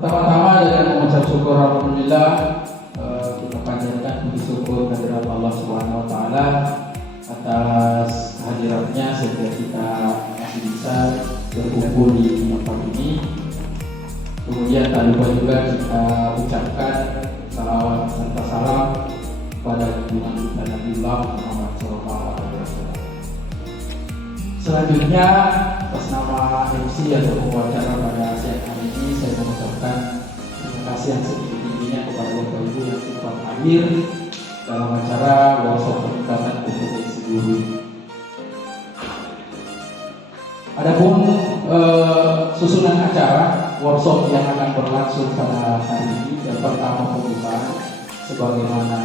Pertama-tama dengan mengucap syukur alhamdulillah, kita panjatkan puji syukur kehadirat Allah Subhanahu wa taala atas kehadiratnya sehingga kita masih bisa berkumpul di tempat ini. Kemudian tak lupa juga kita ucapkan salawat serta salam pada junjungan kita Nabiullah Muhammad SAW. Selanjutnya atas nama MC atau pembicara pada siang hari ini saya mengucapkan terima kasih yang setinggi-tingginya kepada Bapak Ibu yang sempat hadir dalam acara workshop peningkatan kompetensi guru. Adapun susunan acara workshop yang akan berlangsung pada hari ini, yang pertama pembukaan sebagaimana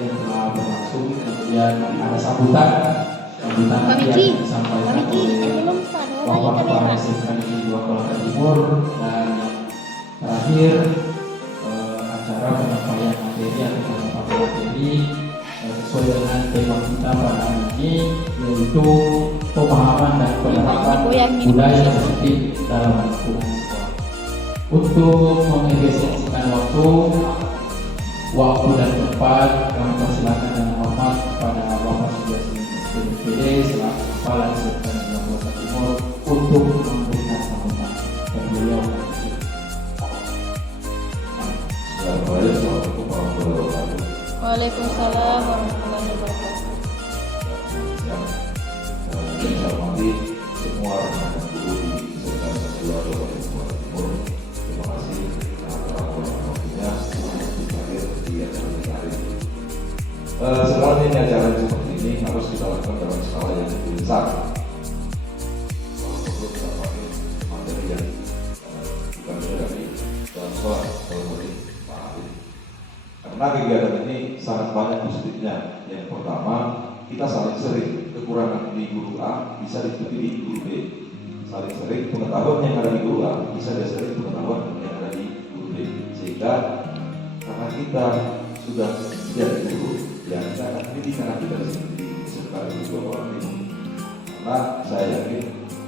yang telah berlangsung, kemudian ada sambutan yang disampaikan oleh Bapak Kepala SMK Negeri 2 Kota Timur, dan terakhir acara penyampaian materi atau penyampaian materi sesuai dengan tema kita pada hari ini, yaitu pemahaman dan penerapan budaya positif dalam lingkungan sekolah. Untuk mengefisiensikan waktu dan tempat, kami persilakan dengan hormat kepada Bapak Sugiyasi SPD selaku Kepala SMK Negeri 2 Kota Timur untuk memberikan sambutan dan beliau. Assalamualaikum warahmatullahi wabarakatuh. Waalaikumsalam warahmatullahi wabarakatuh. Saya hormati semua rekan guru di SMK Negeri 2 Kota Timur. Terima kasih atas waktunya untuk hadir di acara hari ini. Sebenarnya ini acara seperti ini harus kita lakukan dalam skala yang lebih besar. Kalau perlu kita pakai materi yang bukan dari dalam sekolah, kalau boleh pahami. Karena kegiatan ini sangat banyak positifnya. Yang pertama, kita saling sering, kekurangan di guru A bisa diikuti di guru B. Saling sering, pengetahuan yang ada di guru A bisa disering pengetahuan yang ada di guru B. Sehingga karena kita sudah jadi guru, ya kita akan mendidik anak kita sendiri sekitar 2 orang ini. Karena saya yakin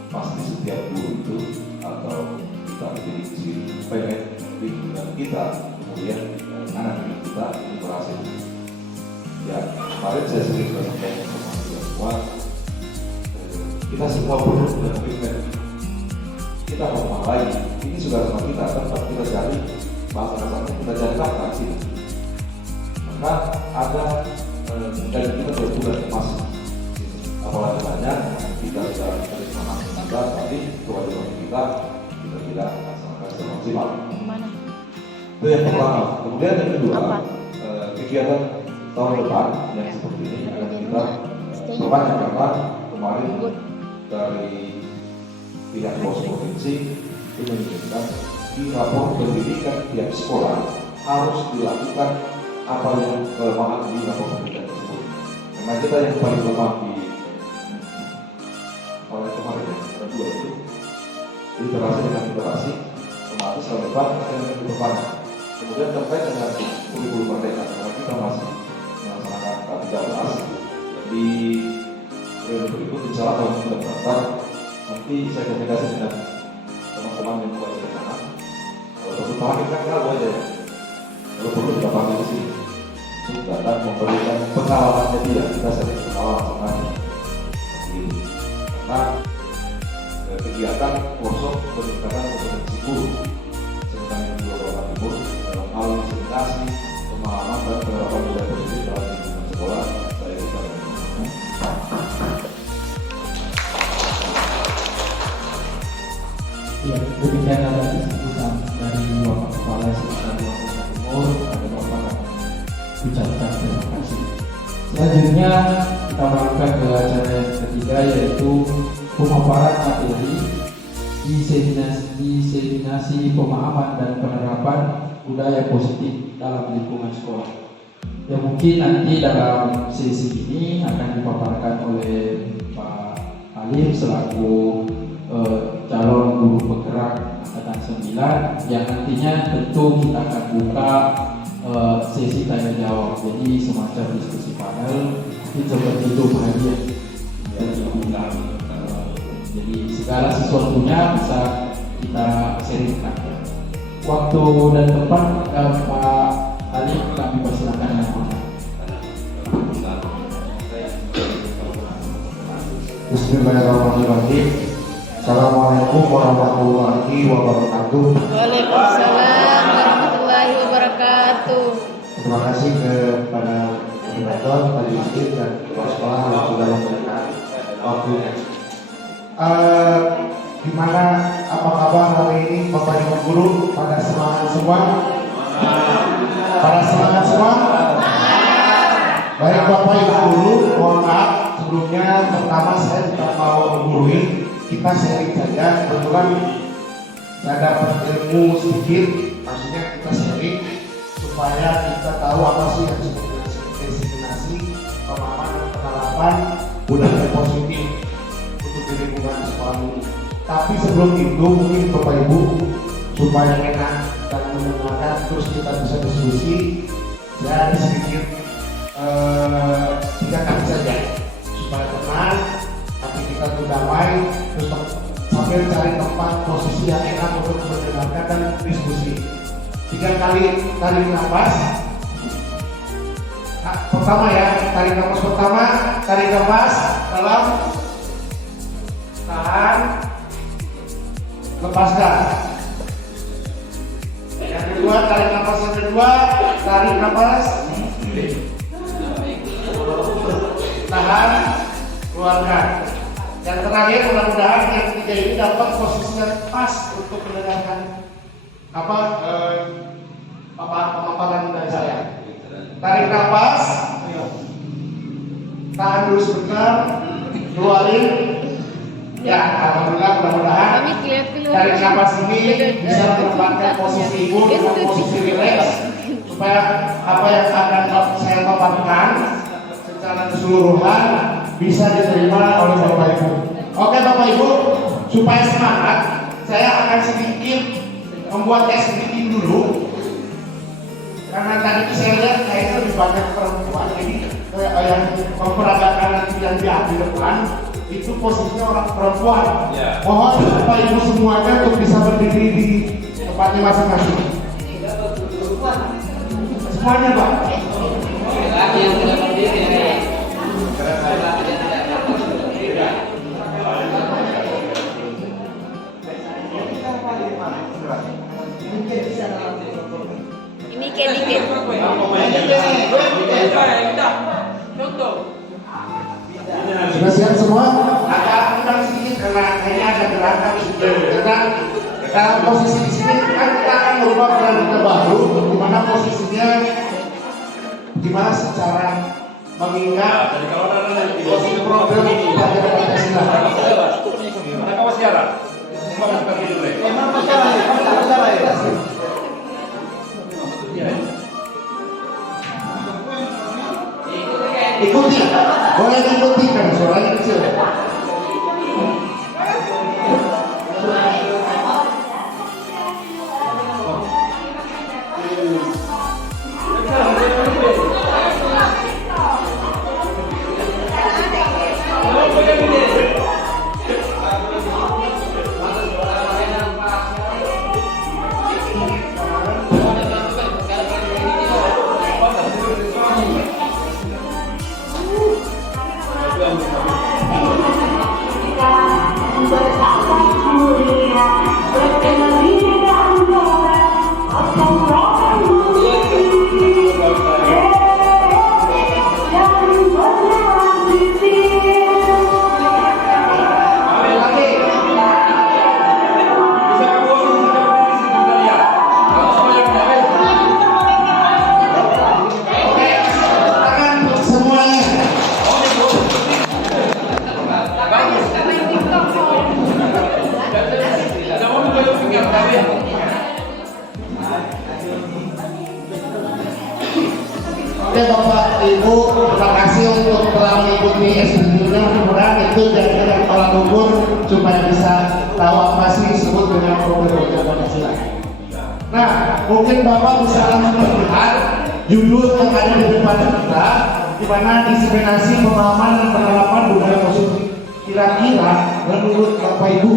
pasti setiap guru itu atau kita mendidik sendiri pengen lingkungan kita, kemudian anak kita itu berhasil. Ya, kemarin saya sering sampaikan sama kita semua, kita semua perlu dengan komitmen. Kita mau mulai, ini sudah sama kita, tempat kita cari bahasa-bahasa, kita cari kata sini. Maka ada dan kita berbulan emas. Apalagi banyak kita sudah terima kita, tapi kewajiban kita tidak laksanakan secara maksimal. Itu yang pertama. Kemudian yang kedua, kegiatan tahun depan yang seperti ini akan kita perbanyak, karena kemarin dari pihak pos provinsi itu menginginkan di rapor pendidikan tiap sekolah harus dilakukan apa yang kelemahan di rapor pendidikan tersebut. Karena kita yang paling lemah di oleh kemarin ada 2 itu literasi dengan literasi, otomatis tahun depan kita akan diperbanyak. Kemudian terkait dengan kurikulum merdeka, karena kita masih melaksanakan tahap 13 di periode berikut, insya Allah tahun yang datang nanti saya komunikasi dengan teman-teman yang buat di sana. Kalau perlu pakai kan kita buat aja, kalau perlu kita pakai di sini untuk datang memberikan pengalamannya dia, kita sering pengalaman sama dia. Karena kegiatan workshop peningkatan kompetensi guru SMK Negeri 2 Kota Timur dalam hal inspirasi, pemahaman dan penerapan budaya positif dalam lingkungan sekolah, saya ucapkan. Ya, demikian adalah kesimpulan dari Bapak Kepala SMK 2 Kota Timur. Ada Bapak ucapkan terima kasih. Selanjutnya kita berangkat ke acara yang ketiga, yaitu pemaparan materi diseminasi pemahaman dan penerapan budaya positif dalam lingkungan sekolah. Yang mungkin nanti dalam sesi ini akan dipaparkan oleh Pak Halim selaku calon guru penggerak angkatan 9, yang nantinya tentu kita akan buka sesi tanya jawab, jadi semacam diskusi panel mungkin seperti itu bahagia yang diulang. Jadi segala sesuatunya bisa kita sharingkan. waktu dan tempat Pak Ali kami persilakan. Bismillahirrahmanirrahim. Assalamualaikum warahmatullahi wabarakatuh. Waalaikumsalam warahmatullahi wabarakatuh. Terima kasih kepada koordinator, Pak Yusuf dan kepala sekolah yang sudah memberikan waktunya. Gimana apa kabar hari ini Bapak Ibu Guru? Pada semangat semua? Pada semangat semua? Baik Bapak Ibu Guru, mohon maaf sebelumnya pertama saya tidak mau menggurui, kita sharing saja. Kebetulan saya dapat ilmu sedikit, maksudnya kita sharing supaya kita tahu apa sih yang disebut diskriminasi, pemahaman dan penerapan budaya positif untuk di lingkungan sekolah ini. Tapi sebelum itu mungkin Bapak Ibu supaya enak dan mendengarkan terus kita bisa diskusi, saya sedikit 3 kali saja supaya tenang, tapi kita tuh damai, terus sambil cari tempat posisi yang enak untuk mendengarkan dan diskusi. 3 kali tarik nafas. Pertama ya, tarik nafas pertama, tarik nafas dalam, tahan, lepaskan. Yang kedua, tarik nafas yang kedua, tarik nafas, tahan, keluarkan. Yang terakhir, mudah-mudahan yang ketiga ini dapat posisi yang pas untuk mendengarkan pemaparan dari saya. Tarik nafas, tahan dulu sebentar, keluarin. Ya, alhamdulillah, mudah-mudahan tarik nafas ini bisa menempatkan posisi ibu dengan posisi rileks supaya apa yang akan saya paparkan secara keseluruhan bisa diterima oleh Bapak Ibu. Oke Bapak Ibu, supaya semangat, saya akan sedikit membuat tes reading dulu. Karena tadi saya lihat kayaknya lebih banyak perempuan, jadi yang memperagakan nanti yang di depan itu posisinya orang perempuan. Mohon Bapak Ibu semuanya untuk bisa berdiri di tempatnya masing-masing. Semuanya Pak. Dikit. Sudah siap semua? Agak kurang sedikit karena kayaknya ada gerakan sudah. Karena posisi di sini kan kita akan merubah peran kita baru, di mana posisinya, gimana secara mengingat posisi program pelajaran Pancasila. Mana kamu siaran? Emang masalah ya? Ikuti, boleh ikuti kan suaranya kecil. Oke Bapak Ibu, terima kasih untuk telah mengikuti SBU-nya. Mudah-mudahan itu dari kepala gugur supaya bisa tahu apa sih disebut dengan program Pancasila. Nah, mungkin Bapak bisa langsung melihat judul yang ada di depan kita, di mana diskriminasi, pemahaman dan penerapan budaya positif. Kira-kira menurut Bapak Ibu,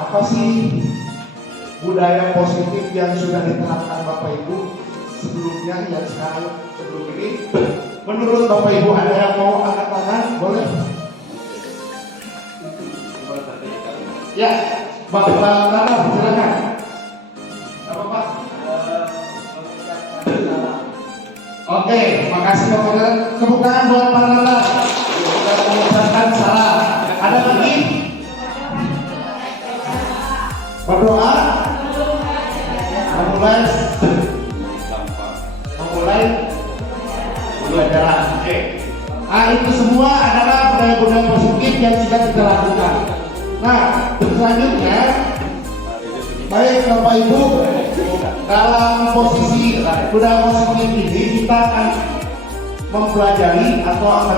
apa sih budaya positif yang sudah diterapkan Bapak Ibu sebelumnya yang sekarang sebelum ini. Menurut Bapak Ibu ada yang mau angkat tangan? Boleh? Ya, Bapak Nana silakan. Bapak. Oke, makasih Bapak Nana. Tepuk tangan buat Pak Nana. Kita mengucapkan salah. Ada lagi? Berdoa. Memulai pembelajaran. Oke. Itu semua adalah budaya-budaya positif yang sudah kita lakukan. Nah, selanjutnya, baik Bapak Ibu, dalam posisi budaya positif ini kita akan mempelajari atau akan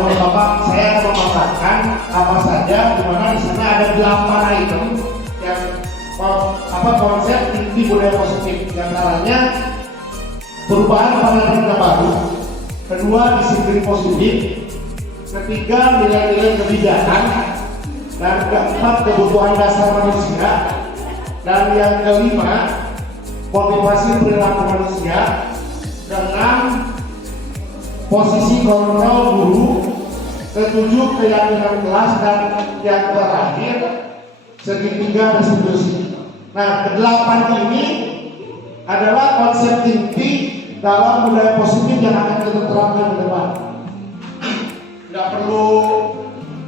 saya akan memaparkan apa saja, di mana di sana ada 8 item yang konsep inti budaya positif. Di antaranya perubahan paradigma baru, kedua disiplin positif, ketiga nilai-nilai kebijakan, dan keempat kebutuhan dasar manusia, dan yang kelima motivasi perilaku manusia, keenam posisi kontrol guru, ketujuh keyakinan kelas, dan yang terakhir segitiga restitusi. Nah, kedelapan ini adalah konsep inti dalam budaya positif yang akan kita terapkan ke depan. Nggak perlu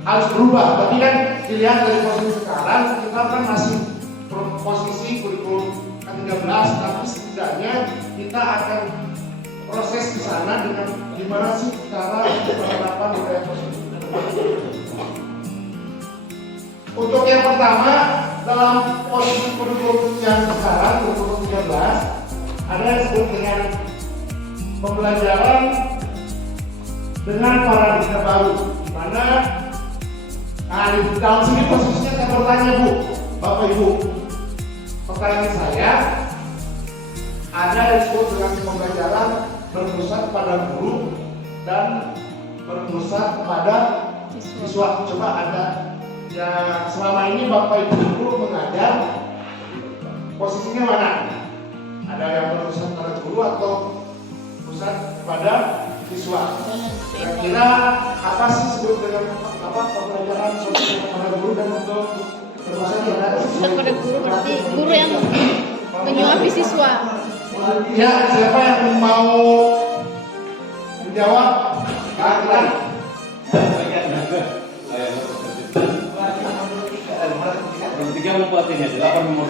harus berubah, tapi kan dilihat dari posisi sekarang kita kan masih posisi kurikulum ke-13, tapi setidaknya kita akan proses di sana dengan gimana sih cara penerapan budaya positif. Untuk yang pertama, dalam posisi kurikulum yang sekarang, kurikulum 13, ada yang disebut dengan pembelajaran dengan paradigma baru, di mana di dalam sini posisinya saya bertanya Bu, Bapak Ibu, pertanyaan saya, ada yang disebut dengan pembelajaran berpusat pada guru dan berpusat pada siswa. Coba ada yang selama ini Bapak Ibu guru mengajar, posisinya mana? Ada yang berpusat pada guru atau pusat pada siswa? Kira-kira apa sih sebut dengan pembelajaran pada guru dan untuk berpusat pada guru berarti guru yang menyuapi siswa. Ya, siapa yang mau menjawab? Kalian. Tiga membuatnya 8 nomor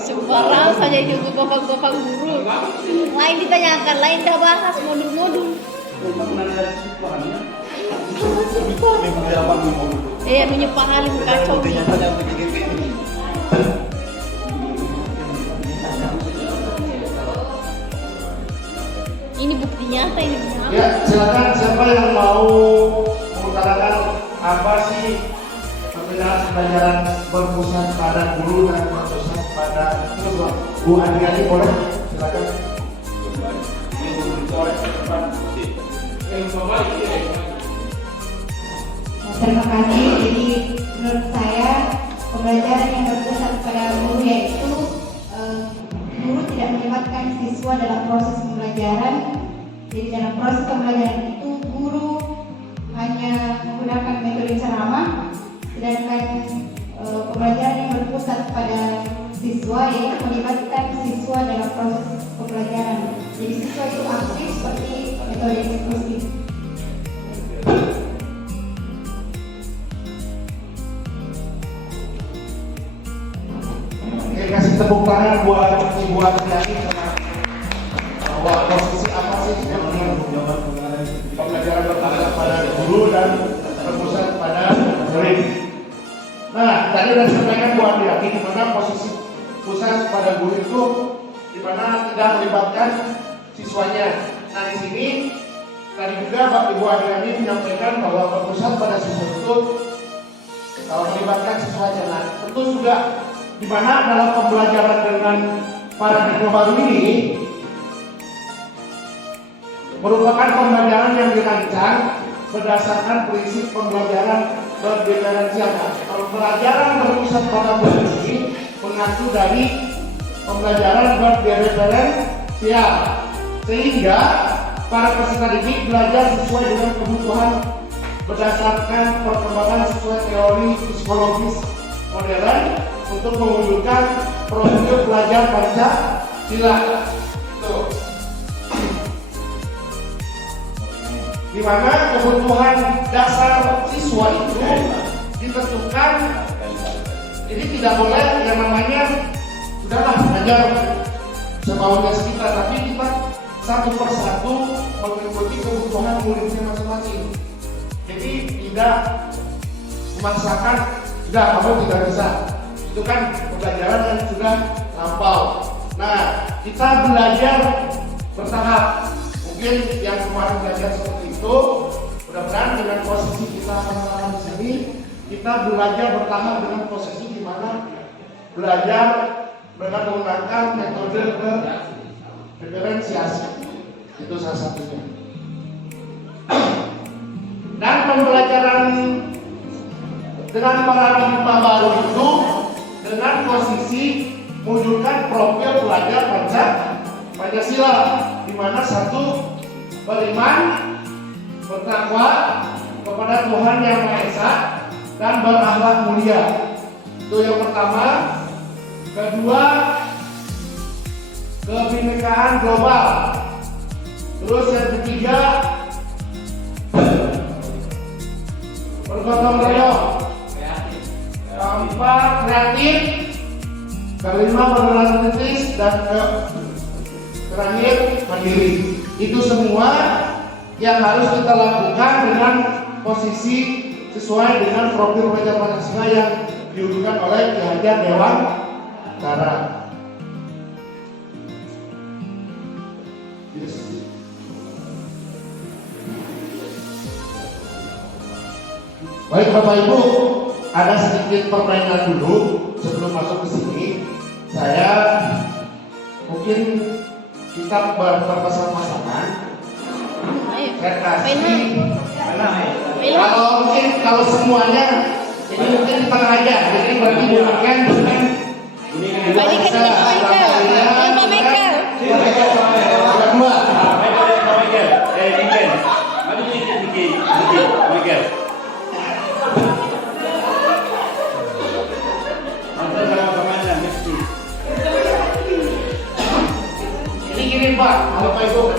Sembarang saja itu bapak-bapak guru. Lain ditanyakan, lain dah bahas modul-modul. Menyumpah hal kacau. Ini bukti nyata ini. Ya, silakan siapa yang mau mengutarakan apa sih perbedaan pembelajaran berpusat pada guru dan berpusat pada siswa. Bu Andriani boleh silakan. Terima kasih. Jadi menurut saya pembelajaran yang berpusat pada guru yaitu guru tidak melibatkan siswa dalam proses pembelajaran. Jadi dalam proses pembelajaran itu guru hanya menggunakan metode ceramah, sedangkan pembelajaran yang berpusat pada siswa yaitu melibatkan siswa dalam proses pembelajaran. Jadi siswa itu aktif seperti metode diskusi. Oke, kasih tepuk tangan buat Ibu Andriani bahwa posisi apa sih pembelajaran berpusat pada guru dan berpusat pada murid. Nah, tadi sudah disampaikan Bu Andriani di mana posisi pusat pada guru itu di mana tidak melibatkan siswanya. Nah, di sini tadi juga Ibu Andriani menyampaikan bahwa berpusat pada siswa itu melibatkan siswanya. Nah, tentu juga di mana dalam pembelajaran dengan paradigma baru ini merupakan pembelajaran yang dirancang berdasarkan prinsip pembelajaran berdiferensiasi. Pembelajaran berpusat pada bumi mengacu dari pembelajaran berdiferensial, sehingga para peserta didik belajar sesuai dengan kebutuhan berdasarkan perkembangan sesuai teori psikologis modern untuk mewujudkan profil pelajar Pancasila. Tuh. Di mana kebutuhan dasar siswa itu ditentukan, jadi tidak boleh yang namanya sudahlah belajar semaunya kita, tapi kita satu persatu mengikuti kebutuhan muridnya masing-masing. Jadi tidak memaksakan, sudah kamu tidak bisa. Itu kan pembelajaran yang sudah lampau. Nah, kita belajar bertahap. Mungkin yang kemarin belajar seperti itu, mudah-mudahan dengan posisi kita sekarang di sini, kita belajar bertahap dengan posisi di mana belajar dengan menggunakan metode diferensiasi. Itu salah satunya. Dan pembelajaran dengan paradigma baru itu dengan posisi mewujudkan profil pelajar Pancasila, di mana satu beriman, bertakwa kepada Tuhan Yang Maha Esa dan berakhlak mulia. Itu yang pertama. Kedua, kebinekaan global. Terus yang ketiga, bergotong royong. Keempat, kreatif. Kelima, berlaku kritis. Dan terakhir, mandiri. Itu semua yang harus kita lakukan dengan posisi sesuai dengan profil pelajar Pancasila yang diusulkan oleh Ki Hajar Dewantara. Baik Bapak Ibu, ada sedikit permainan dulu sebelum masuk ke sini. Saya mungkin kita berpasang-pasangan. Saya kasih. Kalau semuanya ini mungkin di tengah aja. Jadi berarti bukan dengan Balikan ke Pak Michael. Dua. Ini gini Pak, Bapak Ibu.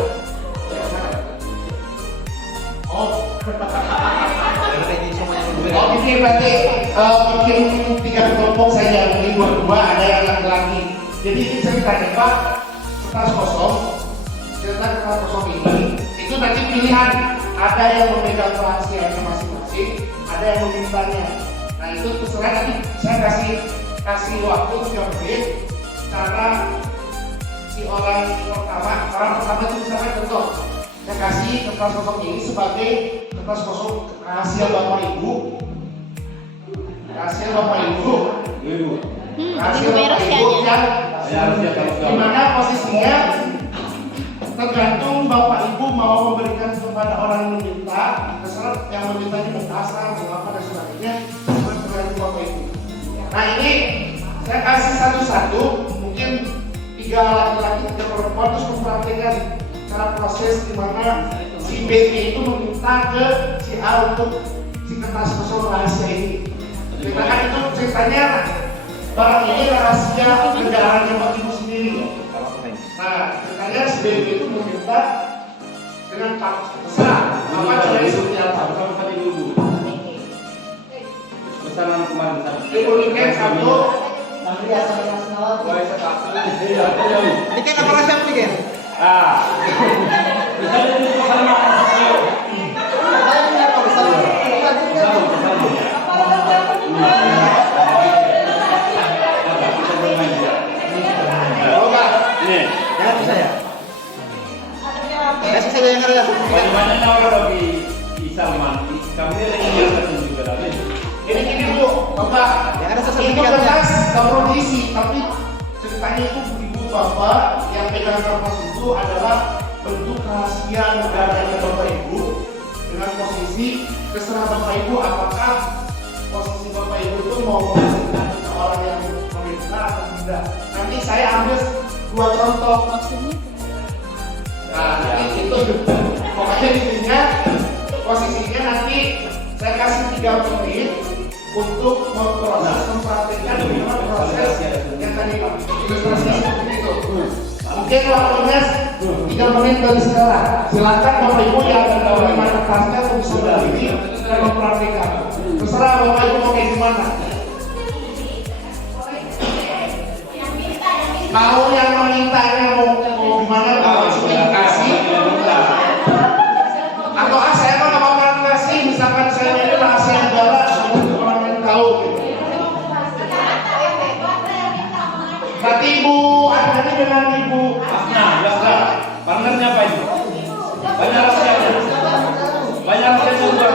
Ini berarti bikin 3 kelompok saja, mungkin 2-2, ada yang laki-laki. Jadi ini ceritanya Pak, kertas kosong ini, itu nanti pilihan. Ada yang memegang rahasianya masing-masing, ada yang memintanya. Nah itu terserah, nanti saya kasih waktu 3 menit. Cara si orang pertama itu misalnya contoh, saya kasih kertas kosong ini sebagai kertas kosong rahasia Bapak Ibu. Rahasia Bapak Ibu yang dimana posisinya tergantung Bapak Ibu mau memberikan kepada orang yang meminta, terserah yang meminta ini asal atau apa dan sebagainya, tergantung Bapak Ibu. Nah ini saya kasih satu-satu, mungkin 3 laki-laki 3 perempuan, terus memperhatikan cara proses di mana si B itu meminta ke si A untuk si kertas kosong rahasia ini. Kita kan itu ceritanya barang ini rahasia negaranya Bapak Ibu sendiri. Nah, ceritanya si B itu meminta dengan Pak terserah apa cara seperti apa. Pesanan kemarin Ibu Niken satu. Niken apa rasa Niken? Misalnya itu sama. Bagaimana orang bisa mati? Kami ingin juga tapi Ini Bu, Bapak. Itu kertas komprodisi, tapi ceritanya itu ibu bapak yang pegang kertas itu adalah bentuk rahasia negaranya Bapak Ibu dengan posisi terserah Bapak Ibu apakah posisi Bapak Ibu itu mau memberikan ke orang yang meminta atau tidak. Nanti saya ambil 2 contoh. Nah, nanti itu pokoknya intinya posisinya nanti saya kasih 3 menit untuk memproses, mempraktikkan bagaimana proses yang tadi ilustrasinya seperti itu. Mungkin waktunya 3 menit dari sekarang. Silakan Bapak Ibu yang ada menerima kertasnya untuk bisa berdiri dan mempraktikkan. Terserah Bapak Ibu mau kayak gimana. Mau yang memintanya mau gimana? Mau kasih? Atau saya mah nggak bakalan kasih. Misalkan saya ini rahasia negara, semua orang yang tahu. Berarti Ibu, ada dengan Ibu. Partnernya apa itu? Banyak rahasianya. Banyak rahasianya juga.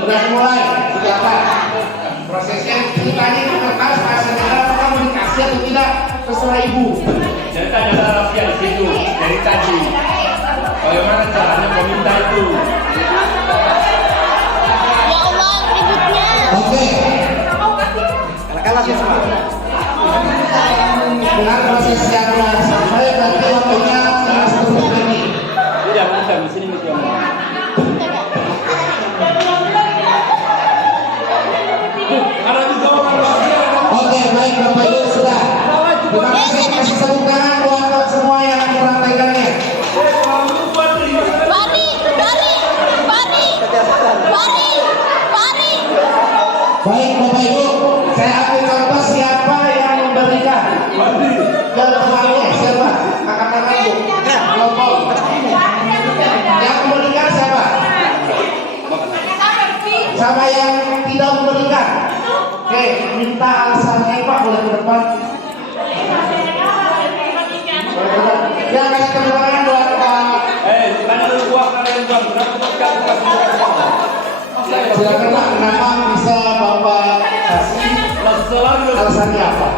Sudah mulai, silakan. Prosesnya ditanya ke kertas, hasilnya apakah mau dikasih atau tidak, terserah Ibu. Jadi tanya rahasia di situ dari tadi. Bagaimana caranya meminta itu? Ya Allah, ributnya. Oke. Dengan proses yang sampai berarti waktunya seperti ini. Tidak bisa di sini media. Ada juga orang rahasia. Oke, baik Bapak Ibu sudah. Terima kasih, kasih tepuk tangan buat semua yang mempraktekannya. Bari. Baik Bapak Ibu, saya ambil contoh siapa yang memberikan. Dan temannya siapa? Kakak-kakak Bu. Kelompok. Yang memberikan siapa? Sama yang tidak memberikan. Oke, minta alasannya Pak, boleh ke depan. Ya, kasih tepuk tangan buat Pak. Tanya dulu buah kalian buang. Silakan Pak, kenapa bisa Bapak kasih alasannya apa?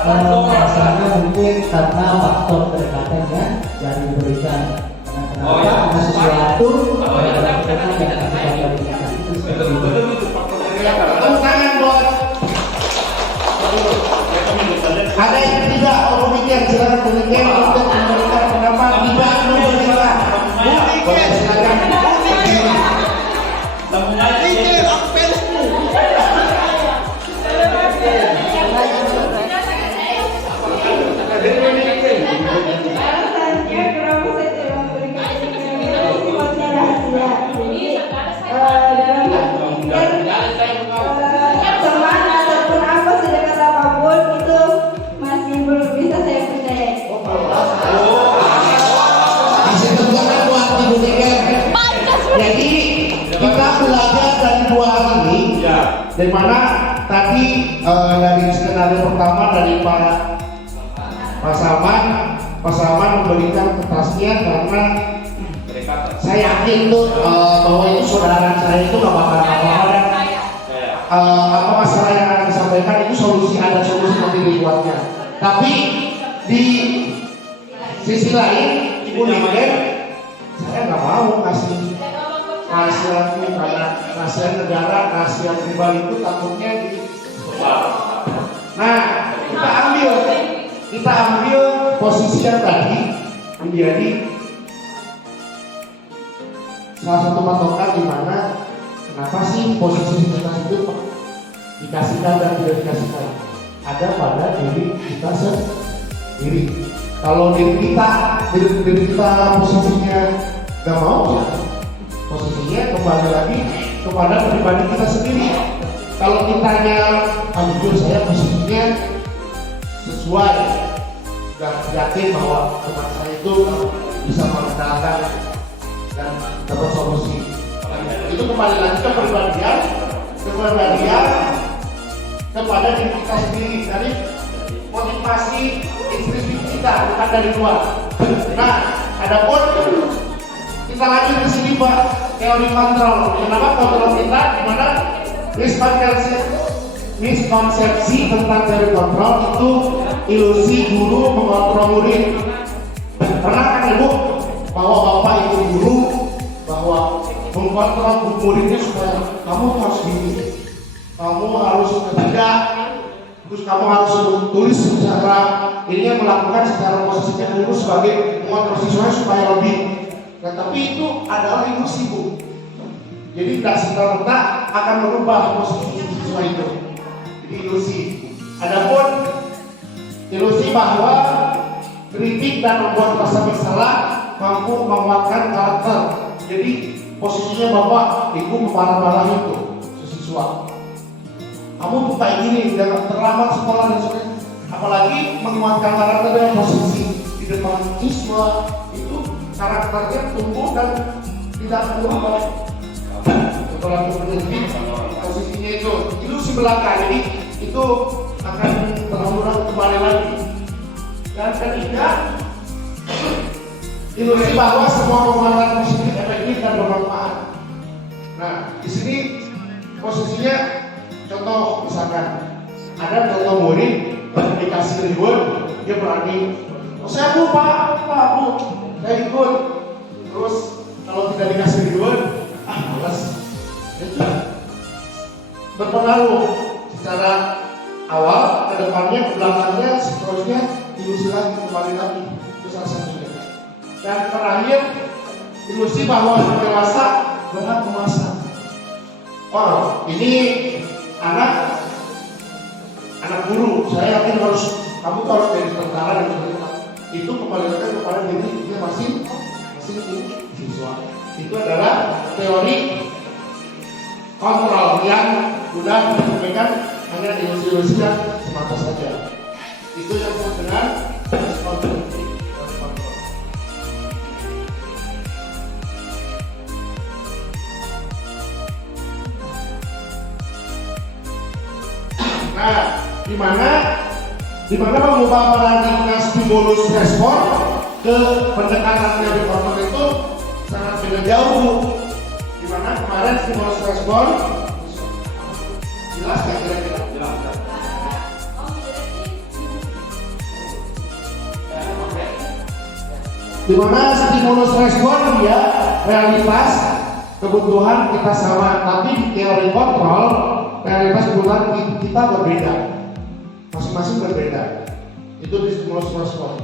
Alasannya mungkin karena faktor kedekatannya yang diberikan. Karena sesuatu yang berkaitan dengan kehidupan kita itu seperti itu. Tepuk tangan buat. Ada yang tidak demikian, silakan demikian untuk memberikan pendapat tidak memberikan. Boleh silakan. Alasannya kenapa saya tidak memberikan ini sifatnya rahasia. Jadi dalam berpikir teman ataupun apa sudah kata apapun itu masih belum bisa saya percaya. Kasih tepuk tangan buat Ibu Niken. Jadi kita belajar dari 2 hal ini. Dari mana tadi dari skenario pertama dari Pak Salman memberikan kertasnya karena saya yakin tuh bahwa itu saudara saya itu nggak bakal apa-apa dan apa masalah yang akan disampaikan itu ada solusi nanti dibuatnya. Tapi di sisi lain Ibu Niken, saya nggak mau kasih rahasiaku karena rahasia negara, rahasia pribadi itu takutnya di. Nah, kita ambil posisi yang tadi menjadi salah satu patokan di mana kenapa sih posisi kita itu dikasihkan dan tidak dikasihkan. Ada pada diri kita sendiri. Kalau diri kita posisinya gak mau ya, posisinya kembali lagi kepada pribadi kita sendiri. Kalau kitanya jujur saya posisinya sesuai, sudah yakin bahwa teman saya itu bisa mengendalikan dan dapat solusi. Itu kembali lagi ke kepribadian kepada diri kita sendiri, dari motivasi intrinsik kita, bukan dari luar. Nah, adapun kita lanjut ke sini Pak, teori kontrol. Kenapa kontrol kita? Di mana Rizman Kelsen miskonsepsi tentang teori kontrol itu ilusi guru mengontrol murid. Pernah kan ibu bahwa bapak itu guru bahwa mengontrol muridnya supaya kamu harus gini, kamu harus ketiga, terus kamu harus tulis secara ini yang melakukan secara posisinya guru sebagai mengontrol siswa supaya lebih. Nah, tapi itu adalah ilusi bu. Jadi tidak serta-merta akan merubah posisi siswa itu. Jadi ilusi. Adapun ilusi bahwa kritik dan membuat rasa bersalah mampu menguatkan karakter. Jadi posisinya bapak itu memarah-marahi itu siswa. Kamu tuh kayak gini, jangan terlambat sekolah dan sebagainya. Apalagi menguatkan karakter dengan posisi di depan siswa itu karakternya tumbuh dan tidak berubah. Setelah itu posisinya itu ilusi belaka, jadi itu akan terulang kembali lagi. Dan ketiga, ilusi bahwa semua pemahaman positif efektif dan bermanfaat. Nah, di sini posisinya contoh misalkan ada contoh murid dikasih reward, dia berani, oh, saya bu pak bu, saya ikut. Terus kalau tidak dikasih reward, malas. Itu berpengaruh secara awal, ke depannya, ke belakangnya, seterusnya ilusi lagi, kembali lagi. Itu salah satunya. Dan terakhir, ilusi bahwa dewasa berhak memasak. Oh, ini anak guru, saya yakin kamu harus jadi tentara dan sebagainya. Itu kembali lagi kepada diri dia masing siswa. Itu adalah teori kontrol yang sudah disampaikan hanya ilusi-ilusi yang semata saja. Itu yang disebut dengan kontrol. Nah, di mana mengubah paradigma stimulus respon ke pendekatan teori kontrol itu sangat beda jauh. Di mana kemarin stimulus respon jelas nggak kira-kira? Jelas. Di mana stimulus respon dia realitas kebutuhan kita sama, tapi di teori kontrol realitas kebutuhan kita berbeda, masing-masing berbeda. Itu di stimulus respon.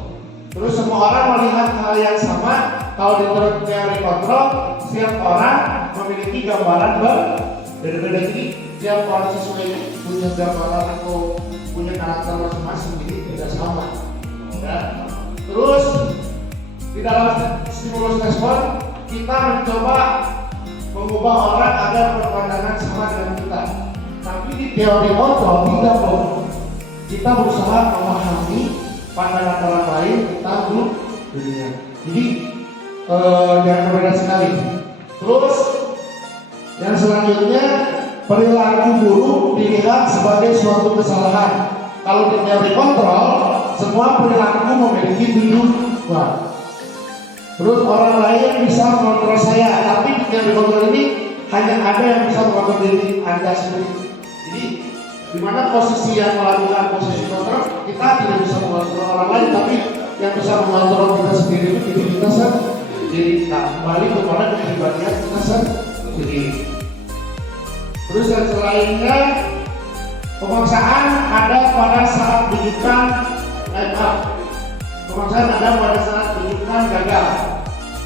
Terus semua orang melihat hal yang sama. Kalau di teori kontrol, setiap orang memiliki gambaran berbeda-beda. Jadi setiap orang sesuai punya gambaran atau punya karakter masing-masing, jadi tidak sama. Ya. Terus di dalam stimulus respon kita mencoba mengubah orang agar berpandangan sama dengan kita. Tapi di teori kontrol tidak boleh. Kita berusaha memahami pandangan orang lain tentang dunia. Jadi jangan berbeda sekali. Terus yang selanjutnya, perilaku guru dilihat sebagai suatu kesalahan. Kalau di teori kontrol, semua perilaku memiliki tujuan. Terus orang lain bisa mengontrol saya, tapi di teori kontrol ini hanya ada yang bisa mengontrol diri Anda sendiri. Jadi di mana posisi yang melakukan posisi kontrol, kita tidak bisa mengontrol orang lain, tapi yang bisa mengontrol kita sendiri itu diri kita sendiri. Jadi kembali kepada kepribadian kita sendiri. Terus yang selainnya, pemaksaan ada pada saat rujukan pemaksaan ada pada saat rujukan gagal.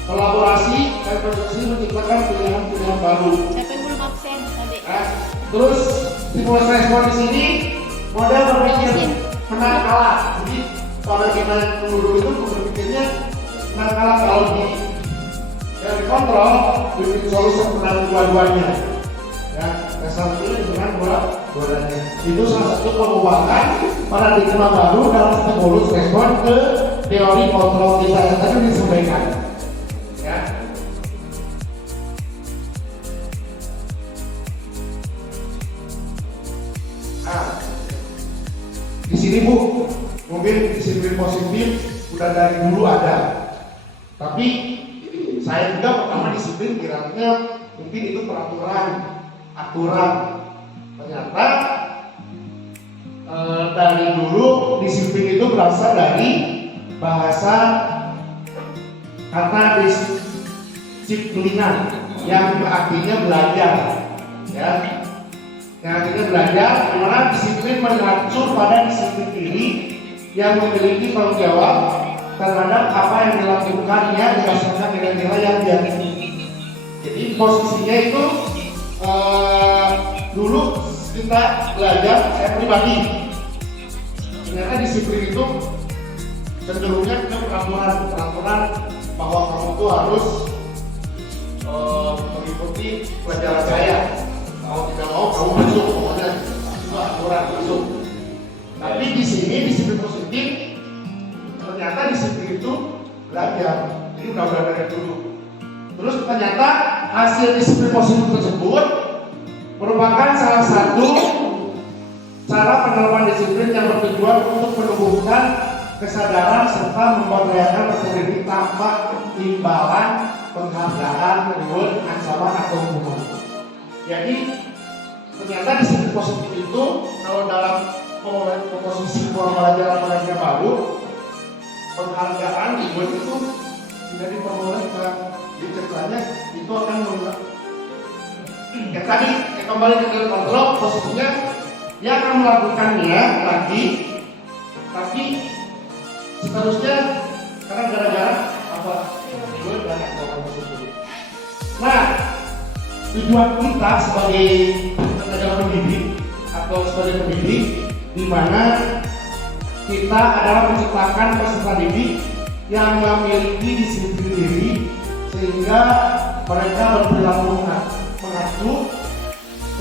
Kolaborasi dan persepsi menciptakan pilihan-pilihan baru. Siapa yang belum absen tadi? Terus stimulus respon di sini model berpikir menang kalah. Jadi pada kita yang dulu itu berpikirnya menang kalah. Kalau di kontrol bikin solusi menang dua-duanya. Ya, dasar pilih dengan dua-duanya. Itu salah satu pengubahan paradigma baru dalam stimulus respon ke teori kontrol kita yang tadi disampaikan. Ya. Di sini Bu, mungkin disiplin positif udah dari dulu ada, tapi saya juga pertama disiplin kiranya mungkin itu aturan. Ternyata Dari dulu disiplin itu berasal dari bahasa kata disiplinan yang artinya belajar, ya. Yang artinya belajar, dimana disiplin mengacu pada disiplin diri yang memiliki tanggung jawab terhadap apa yang dilakukannya berdasarkan nilai-nilai yang diyakini. Jadi posisinya itu dulu kita belajar, saya pribadi ternyata disiplin itu cenderungnya ke peraturan bahwa kamu itu harus mengikuti pelajaran saya. Kalau tidak mau kamu masuk, pokoknya itu aturan masuk. Tapi di sini disiplin positif ternyata disiplin itu belajar. Jadi udah dari dulu. Terus ternyata hasil disiplin positif tersebut merupakan salah satu cara penerapan disiplin yang bertujuan untuk menumbuhkan kesadaran serta memberdayakan peserta didik tanpa imbalan, penghargaan, reward, ancaman atau hukuman. Jadi ternyata disiplin positif itu kalau dalam komposisi pembelajaran baru, penghargaan reward itu tidak diperbolehkan. Jadi ceritanya itu akan yang tadi kembali ke dalam kontrol, posisinya dia akan melakukannya lagi, tapi seterusnya karena gara-gara apa? Gue dan ancaman tersebut. Nah, tujuan kita sebagai tenaga pendidik atau sebagai pendidik, di mana kita adalah menciptakan peserta didik yang memiliki disiplin diri sehingga mereka berperilaku mengacu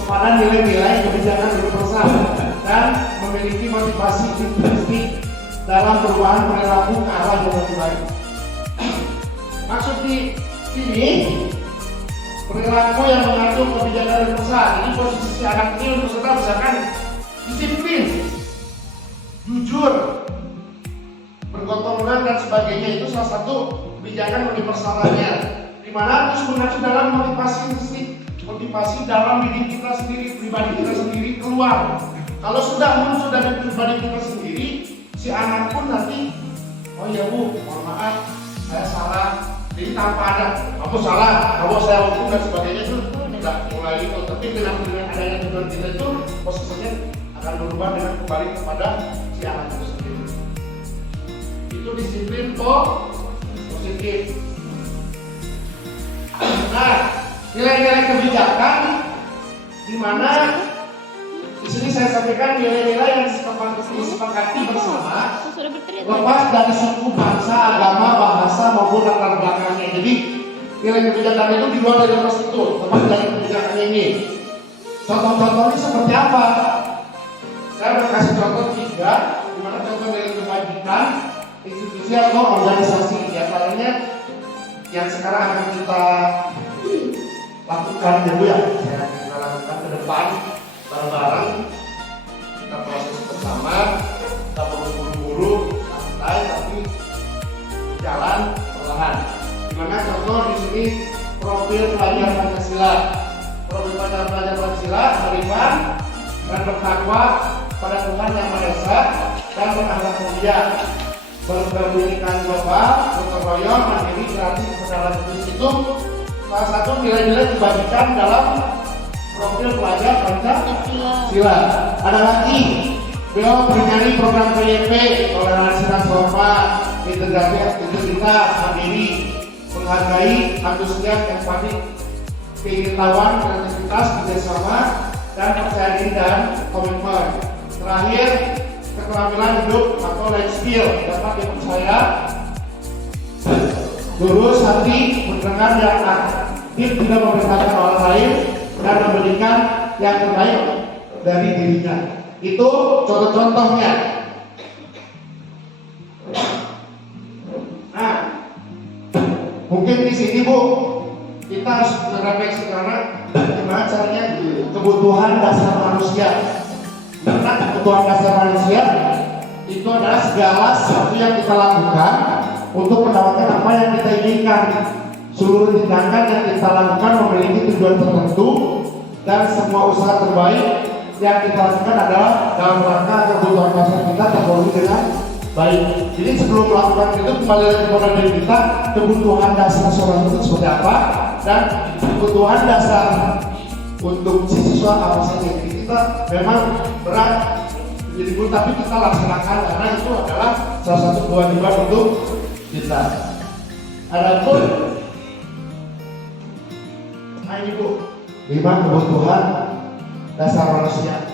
kepada nilai-nilai kebijakan universal dan memiliki motivasi intrinsik dalam perubahan perilaku ke arah yang lebih baik. Maksud di sini perilaku yang mengacu kebijakan universal. Jadi posisi anak ini untuk peserta misalkan disiplin, jujur, bergotong royong dan sebagainya, itu salah satu kebijakan universalnya, di mana harus mengacu dalam motivasi intrinsik, motivasi dalam diri kita sendiri, pribadi kita sendiri keluar. Kalau sudah muncul dari pribadi kita sendiri, si anak pun nanti, oh ya Bu, mohon maaf, saya salah. Jadi tanpa ada, kamu salah, kamu saya hukum dan sebagainya itu tidak mulai itu. Tapi dengan adanya tujuan kita itu, posisinya akan berubah dengan kembali kepada si anak itu sendiri. Itu disiplin positif. Nah, nilai-nilai kebijakan di mana di sini saya sampaikan nilai-nilai yang disepakati bersama lepas dari suku, bangsa, agama, bahasa maupun latar belakangnya. Jadi nilai kebijakan itu di luar dari lepas itu, lepas dari kebijakan ini. Contoh-contohnya seperti apa? Saya akan kasih contoh 3, di mana contoh nilai kebajikan institusi atau organisasi. Di antaranya yang sekarang akan kita lakukan dulu ya, kita lakukan ke depan bareng-bareng, kita proses bersama, kita buru-buru, santai tapi berjalan perlahan. Dimana contoh di sini profil pelajar Pancasila, profil pelajar Pancasila, beriman dan bertakwa pada Tuhan Yang Maha Esa dan berakhlak mulia, berpendidikan global, gotong royong, mandiri, kreatif, berdalam itu salah satu nilai-nilai kebajikan dalam profil pelajar Pancasila. Ada lagi, beliau menyari program PYP, toleransi dan hormat, integrasi, integritas, mandiri, menghargai, antusias, empati, keinginan, kreativitas, kerjasama, dan percaya diri dan komitmen. Terakhir, keterampilan hidup atau life skill dapat dipercaya, lurus hati, mendengar yang aktif, tidak memerintahkan orang lain, dan memberikan yang terbaik dari dirinya. Itu contoh-contohnya. Nah, mungkin di sini Bu, kita harus merefleksi karena gimana caranya kebutuhan dasar manusia. Karena kebutuhan dasar manusia itu adalah segala sesuatu yang kita lakukan untuk mendapatkan apa yang kita inginkan. Seluruh tindakan yang kita lakukan memiliki tujuan tertentu dan semua usaha terbaik yang kita lakukan adalah dalam rangka kebutuhan dasar kita terpenuhi dengan baik. Jadi sebelum melakukan itu kembali lagi kepada diri kita, kebutuhan dasar seorang itu seperti apa dan kebutuhan dasar untuk si siswa apa saja. Jadi kita memang berat menjadi guru tapi kita laksanakan karena itu adalah salah satu kewajiban untuk kita. Adapun ini Bu, 5 kebutuhan dasar manusia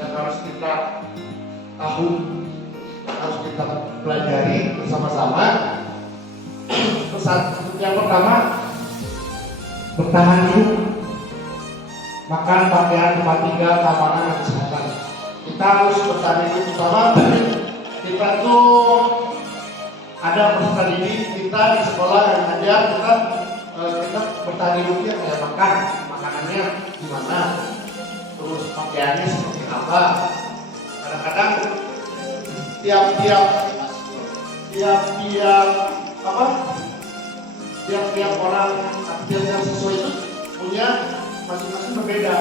yang harus kita tahu, harus kita pelajari bersama-sama. Yang pertama, bertahan hidup, makan, pakaian, tempat tinggal, keamanan, dan kesehatan. Kita harus bertahan hidup bersama. Kita tuh ada peserta didik kita di sekolah yang ngajar kita bertahan hidupnya kayak makanannya gimana, terus pakaiannya seperti apa. Kadang-kadang tiap-tiap orang, tiap siswa itu punya masing-masing berbeda.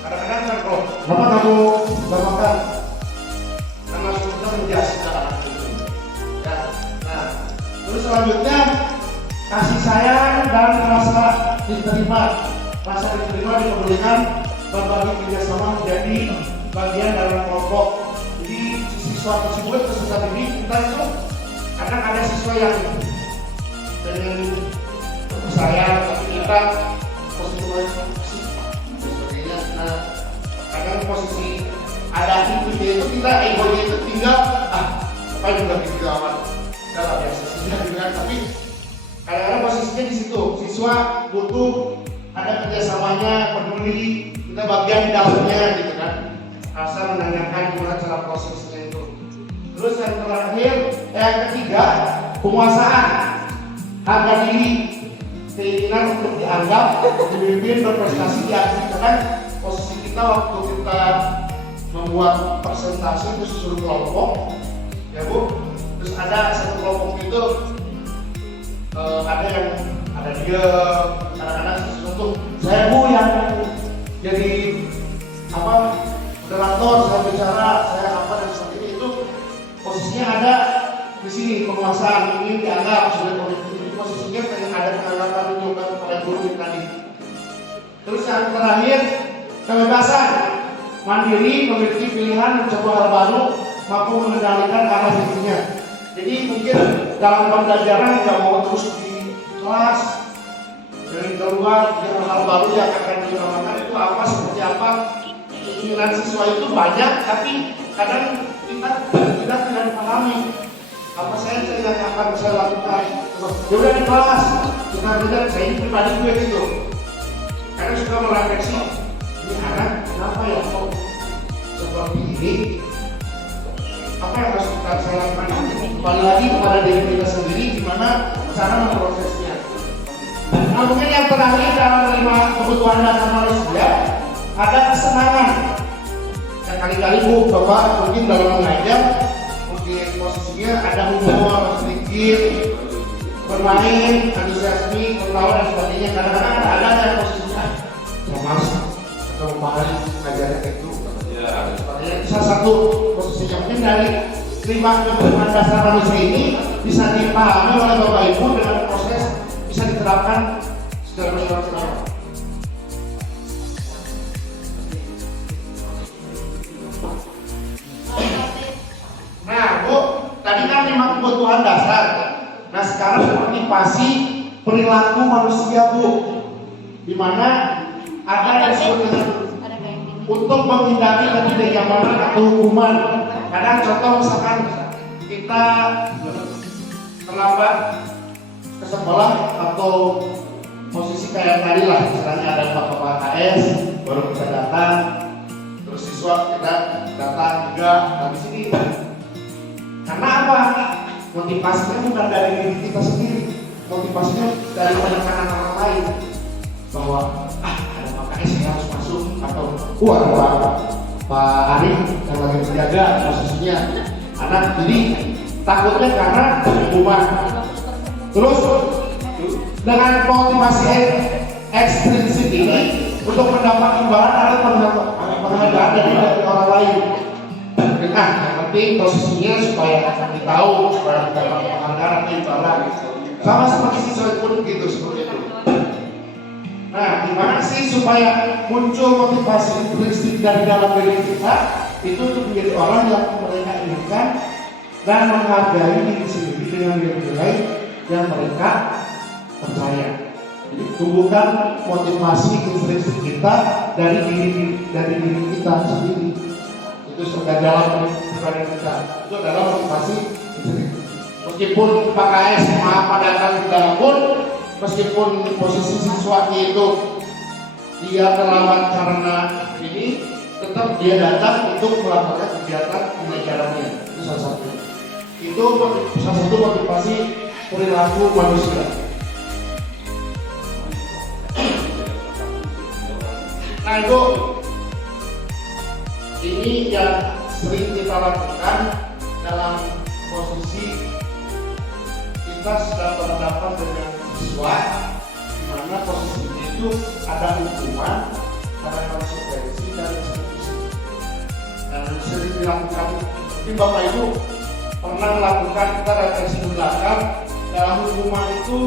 Kadang-kadang kan kalau kenapa kamu nggak makan? Karena kita menjadi anak itu. Ya. Nah, terus selanjutnya kasih sayang dan rasa diterima dipedulikan, berbagi kerjasama menjadi bagian dalam kelompok. Jadi siswa tersebut peserta didik kita itu kadang ada siswa yang dengan sayang tapi kita posisi sebagainya. Nah, kadang posisi ada itu kita egonya itu tinggal apa juga gitu amat dalam biasa juga, tapi kadang-kadang posisinya di situ. Siswa butuh ada kerjasamanya, peduli, kita bagian di dalamnya gitu kan. Asal menanyakan gimana cara prosesnya itu. Terus yang terakhir, yang ketiga, penguasaan harga diri, keinginan untuk dianggap, dipimpin, berprestasi, diaktifkan. Posisi kita waktu kita membuat presentasi itu susun kelompok, ya Bu. Terus ada satu kelompok itu ada yang ada dia, kadang-kadang sesuatu saya Bu yang jadi moderator, saya bicara, saya apa dan sebagainya. Itu posisinya ada di sini, penguasaan ingin dianggap sebagai pemimpin. Posisinya pengen ada penganggapan juga kepada guru tadi. Terus yang terakhir, kebebasan, mandiri, memiliki pilihan, mencoba hal baru, mampu mengendalikan arah dirinya. Jadi mungkin dalam pembelajaran nggak mau terus di kelas, dari keluar hal baru yang akan dikembangkan itu apa, seperti apa. Keinginan siswa itu banyak, tapi kadang kita tidak pahami apa saya yang akan saya lakukan. Ya udah di kelas kita belajar, saya ini pribadi gue gitu. Karena suka merefleksi, ini anak kenapa ya kok seperti ini? Apa yang harus saya lakukan? Kembali lagi kepada diri kita sendiri, gimana cara memprosesnya. Nah, mungkin yang terakhir dalam 5 kebutuhan dasar manusia ada kesenangan. Dan kali-kali Bu, Bapak mungkin dalam mengajar, mungkin posisinya ada humor sedikit, bermain, antusiasme, ketawa dan sebagainya. Kadang-kadang ada yang posisinya cemas atau pahali mengajarnya itu. Salah satu posisinya mungkin dari 5 kebutuhan dasar manusia ini bisa dipahami oleh Bapak Ibu dengan proses bisa diterapkan secara bersama-sama. Nah Bu, tadi kan 5 kebutuhan dasar. Nah sekarang motivasi perilaku manusia Bu, dimana ada yang disebut dengan untuk menghindari ketidaknyamanan atau hukuman. Kadang contoh misalkan kita terlambat ke sekolah atau posisi kayak tadi lah, misalnya ada bapak KS baru bisa datang, terus siswa kita datang juga habis ini. Karena apa? Motivasinya bukan dari diri kita sendiri, motivasinya dari penekanan orang lain bahwa ada Pak KS yang harus masuk, atau ada Pak Arif yang lagi menjaga posisinya anak, jadi takutnya karena hukuman. Terus dengan motivasi ekstrinsik ini untuk mendapat imbalan ada penghargaan dari orang lain. Nah, yang penting posisinya supaya tahu supaya mendapat penghargaan atau imbalan. Sama seperti siswa pun gitu seperti itu. Nah, gimana sih supaya muncul motivasi intrinsik dari dalam diri kita itu untuk menjadi orang yang mereka inginkan dan menghargai diri sendiri dengan nilai yang mereka percaya. Jadi tumbuhkan motivasi intrinsik kita dari diri kita sendiri. Itu sudah dalam pribadi kita. Itu adalah motivasi intrinsik. Meskipun pakai SMA pada kali pun, meskipun posisi siswa itu dia terlambat karena ini, tetap dia datang untuk melakukan kegiatan pembelajarannya. Itu salah satu. Itu salah satu motivasi perilaku manusia. Nah itu, ini yang sering kita lakukan dalam posisi kita sudah berhadapan dengan siswa, di mana posisinya itu ada hukuman, ada konsekuensi dan eksekusi. Dan sering dilakukan. Mungkin Bapak Ibu pernah melakukan, kita refleksi ke belakang, dalam hukuman itu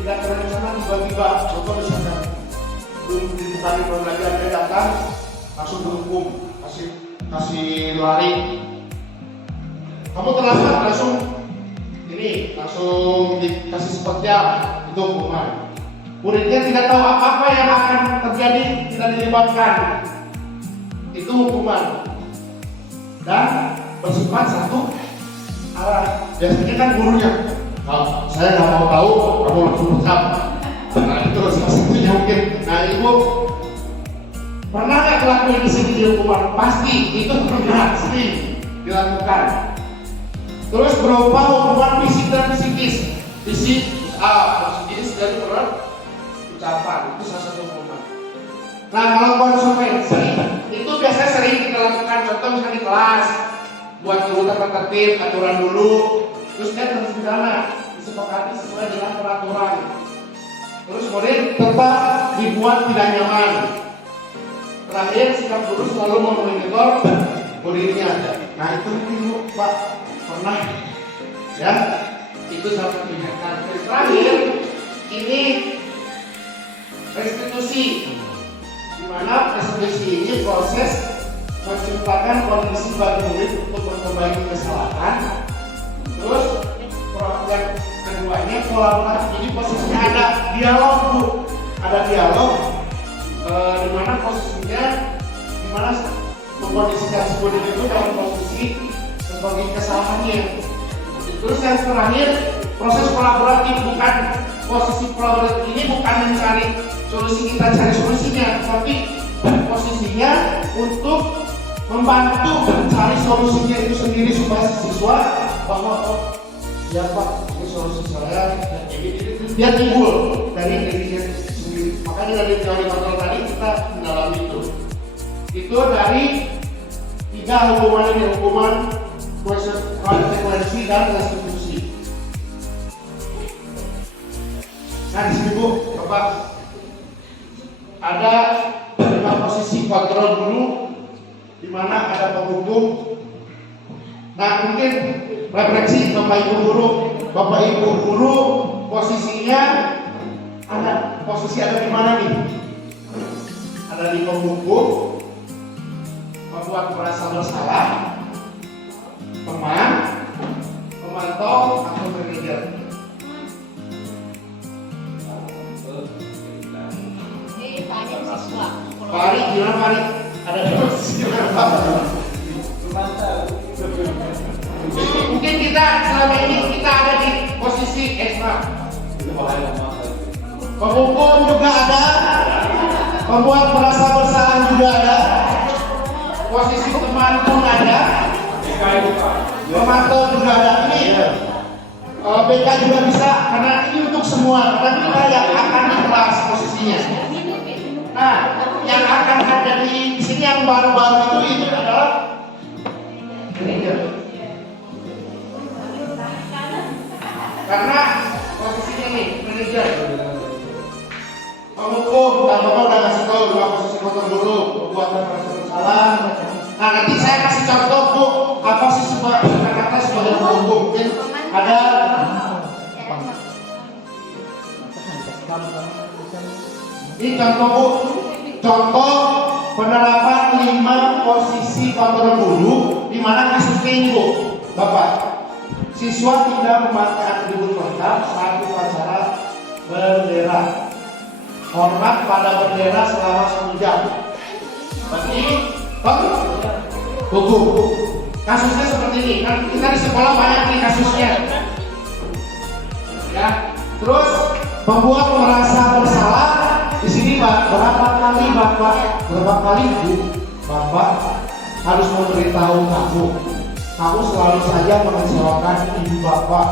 tidak terencana tiba-tiba. Contoh misalkan belum dibukani pembelajaran, dia datang langsung dihukum, kasih lari. Kamu terlambat langsung dikasih 4 jam, itu hukuman. Muridnya tidak tahu apa-apa yang akan terjadi, tidak dilibatkan, itu hukuman. Dan bersifat satu arah. Biasanya kan gurunya, kalau saya nggak mau tahu, kamu langsung pecat. Nah itu salah satunya mungkin. Nah ibu pernah nggak ngelakuin di sini hukuman? Pasti itu pernah sering dilakukan. Terus berupa hukuman fisik dan psikis. Fisik, psikis dan ucapan, itu salah satu hukuman. Nah kalau konsekuensi itu biasanya sering kita lakukan. Contoh misalnya di kelas, buat dulu tata tertib, aturan dulu, terus dia harus pidana, disepakati sesuai dengan peraturan. Terus kemudian tetap dibuat tidak nyaman. Terakhir sikap guru selalu memonitor muridnya. Nah itu mungkin Pak pernah ya, itu salah satunya. Nah, terakhir ini restitusi, di mana restitusi ini proses menciptakan kondisi bagi murid untuk memperbaiki kesalahan. Terus yang keduanya kolaborasi. Jadi posisinya ada dialog Bu, ada dialog di mana posisinya, di mana mengkondisikan si murid itu dalam posisi sebagai kesalahannya. Terus yang terakhir proses kolaboratif, bukan posisi kolaboratif ini bukan mencari solusi, kita cari solusinya, tapi posisinya untuk membantu mencari solusinya itu sendiri supaya siswa bahwa oh ya Pak ini solusi saya, jadi dia timbul dari dirinya sendiri. Makanya dari teori kontrol tadi kita mendalami itu dari 3 hukuman ini, hukuman, konsekuensi dan restitusi. Nah di sini Bu, Bapak ada 5 posisi kontrol dulu, di mana ada penghukum. Nah mungkin refleksi Bapak Ibu guru, posisinya posisi ada di mana nih? Ada di penghukum, membuat merasa bersalah, teman, pemantau, atau manajer. Tanya siswa. Pari, gimana Pari? Ada di posisi berapa? Mungkin kita selama ini kita ada di posisi ekstra. Penghukum juga ada, membuat merasa bersalah juga ada, posisi teman pun ada, pemantau juga ada. Ini BK juga bisa, karena ini untuk semua. Karena kita yang akan di kelas posisinya. Nah, yang akan ada di sini yang baru-baru itu adalah manajer. Karena posisinya nih manajer. Penghukum, Bapak udah kasih tahu dua posisi motor buruk, perbuatan merasa bersalah. Nah, nanti saya kasih contoh Bu, apa sih kata-kata sebagai hukum? Mungkin ada ini contoh Bu, contoh penerapan 5 posisi kontrol bulu di mana kasusnya ini Bu, Bapak. Siswa tidak memakai atribut lengkap saat upacara bendera. Hormat pada bendera selama 1 jam. Berarti hukum. Kasusnya seperti ini. Kan kita di sekolah banyak nih kasusnya. Ya. Terus membuat merasa bersalah. Di sini berapa kali Bu, Bapak harus memberitahu kamu selalu saja mengecewakan ibu bapak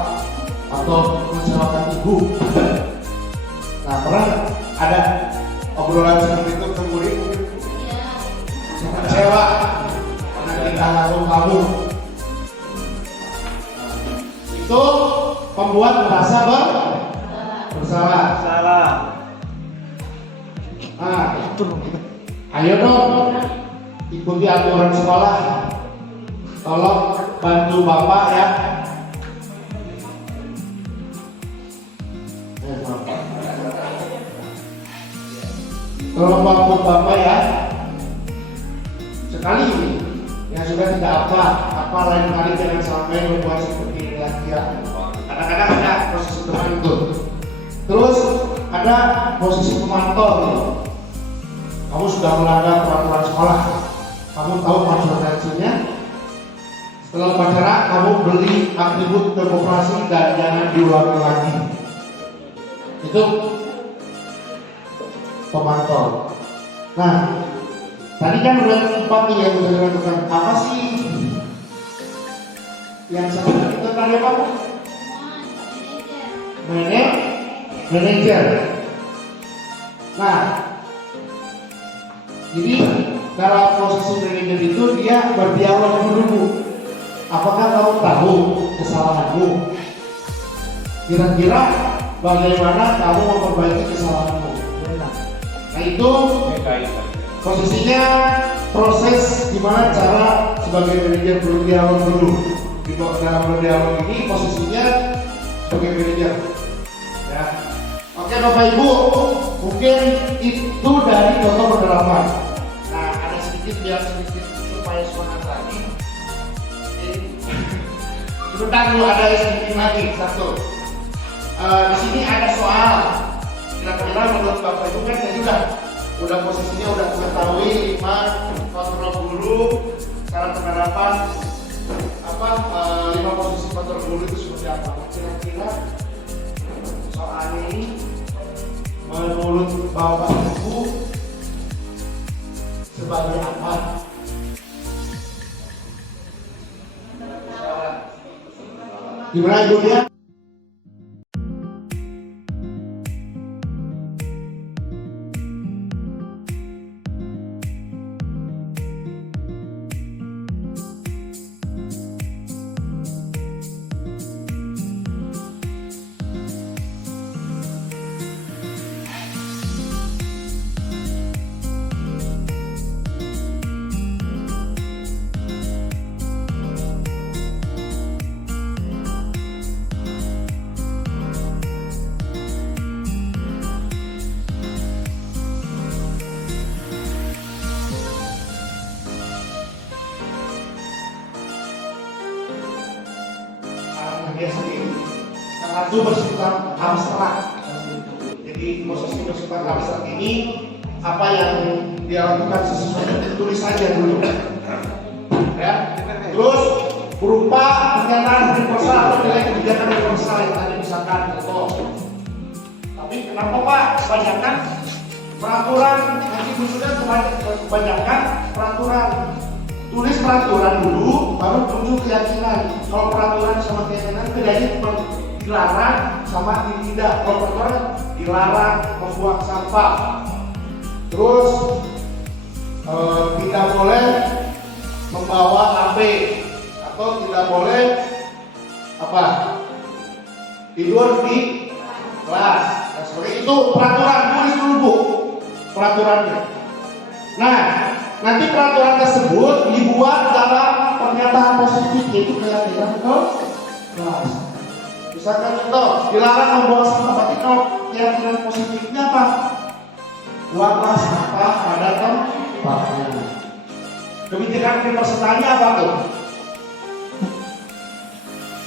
atau mengecewakan ibu. Nah, pernah ada obrolan seperti itu ke murid? Kecewa karena kita nganggung kamu. Itu membuat merasa bersalah. Nah, ayo dong ikuti aturan sekolah. Tolong bantu Bapak ya. Tolong bantu Bapak ya. Sekali yang sudah tidak apa lain kali jangan sampai membuat seperti ini lagi ya. Kadang-kadang ada posisi teman itu. Terus ada posisi pemantau. Kamu sudah melanggar peraturan sekolah. Kamu tahu konsekuensinya. Setelah upacara, kamu beli atribut demokrasi dan jangan diulangi lagi. Itu pemantau. Nah, tadi kan udah 4 nih yang sudah dilakukan. Apa sih yang saya itu tadi apa? Manajer. Nah, jadi dalam posisi manajer itu dia berdialog dulu. Apakah kamu tahu kesalahanmu? Kira-kira bagaimana kamu memperbaiki kesalahanmu? Nah itu posisinya proses gimana cara sebagai manajer berdialog dulu. Di dalam berdialog ini posisinya sebagai manajer. Ya. Oke Bapak Ibu, mungkin itu dari contoh penerapan. Nah ada sedikit supaya semangat lagi. Sebentar dulu ada sedikit lagi satu. Di sini ada soal. Kira-kira menurut Bapak Ibu kan tadi udah posisinya udah mengetahui 5 kontrol guru, cara penerapan 5 posisi kontrol guru itu seperti apa? Kira-kira soal ini menurut Bapak Ibu sebagai apa? Gimana Ibu dia? Satu bersifat abstrak. Jadi posisi bersifat abstrak ini apa yang dia lakukan sesuatu tulis saja dulu. Ya. Terus berupa pernyataan universal atau nilai kebijakan universal yang tadi misalkan contoh. Tapi kenapa Pak kebanyakan peraturan nanti khususnya kebanyakan peraturan. Tulis peraturan dulu, baru muncul keyakinan. Kalau peraturan sama keyakinan bedanya dilarang sama tidak. Kalau peraturan dilarang membuang sampah. Terus tidak boleh membawa HP atau tidak boleh tidur di kelas. Nah, seperti itu peraturan, tulis dulu Bu peraturannya. Nah, nanti peraturan tersebut dibuat dalam pernyataan positif, yaitu keyakinan kelas. Misalkan contoh, dilarang membuang sampah, berarti kalau keyakinan positifnya apa? Buanglah sampah pada tempatnya. Kebijakan universalnya apa tuh?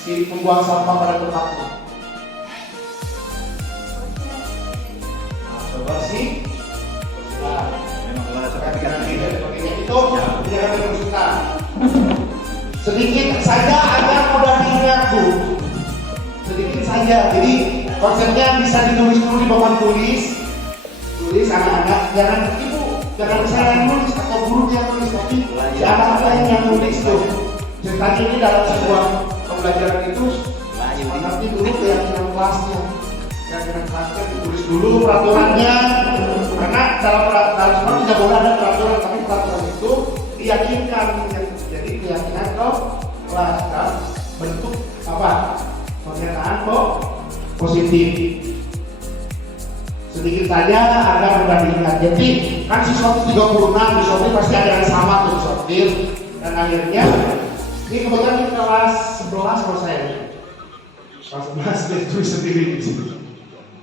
Si membuang sampah pada tempatnya. Nah, coba sih. Nah, itu kebijakan universal. Sedikit saja agar mudah diingat Bu. Sedikit saja. Jadi konsepnya bisa ditulis dulu di papan tulis. Tulis anak-anak, jangan ibu, jangan saya yang nulis atau guru yang nulis, tapi si anak-anak yang nulis tuh. Ceritanya ini dalam sebuah pembelajaran itu, nanti dulu keyakinan kelasnya, ditulis dulu peraturannya, karena dalam sekolah tidak boleh ada peraturan, tapi peraturan itu diyakinkan, jadi keyakinan kelas dan bentuk apa? Pernyataan kok positif. Sedikit saja agar mudah diingat. Jadi kan siswa 36 disortir pasti ada yang sama tuh disortir. Dan akhirnya ini kebetulan di kelas 11 kalau saya. Kelas 11 dia tulis sendiri di sini.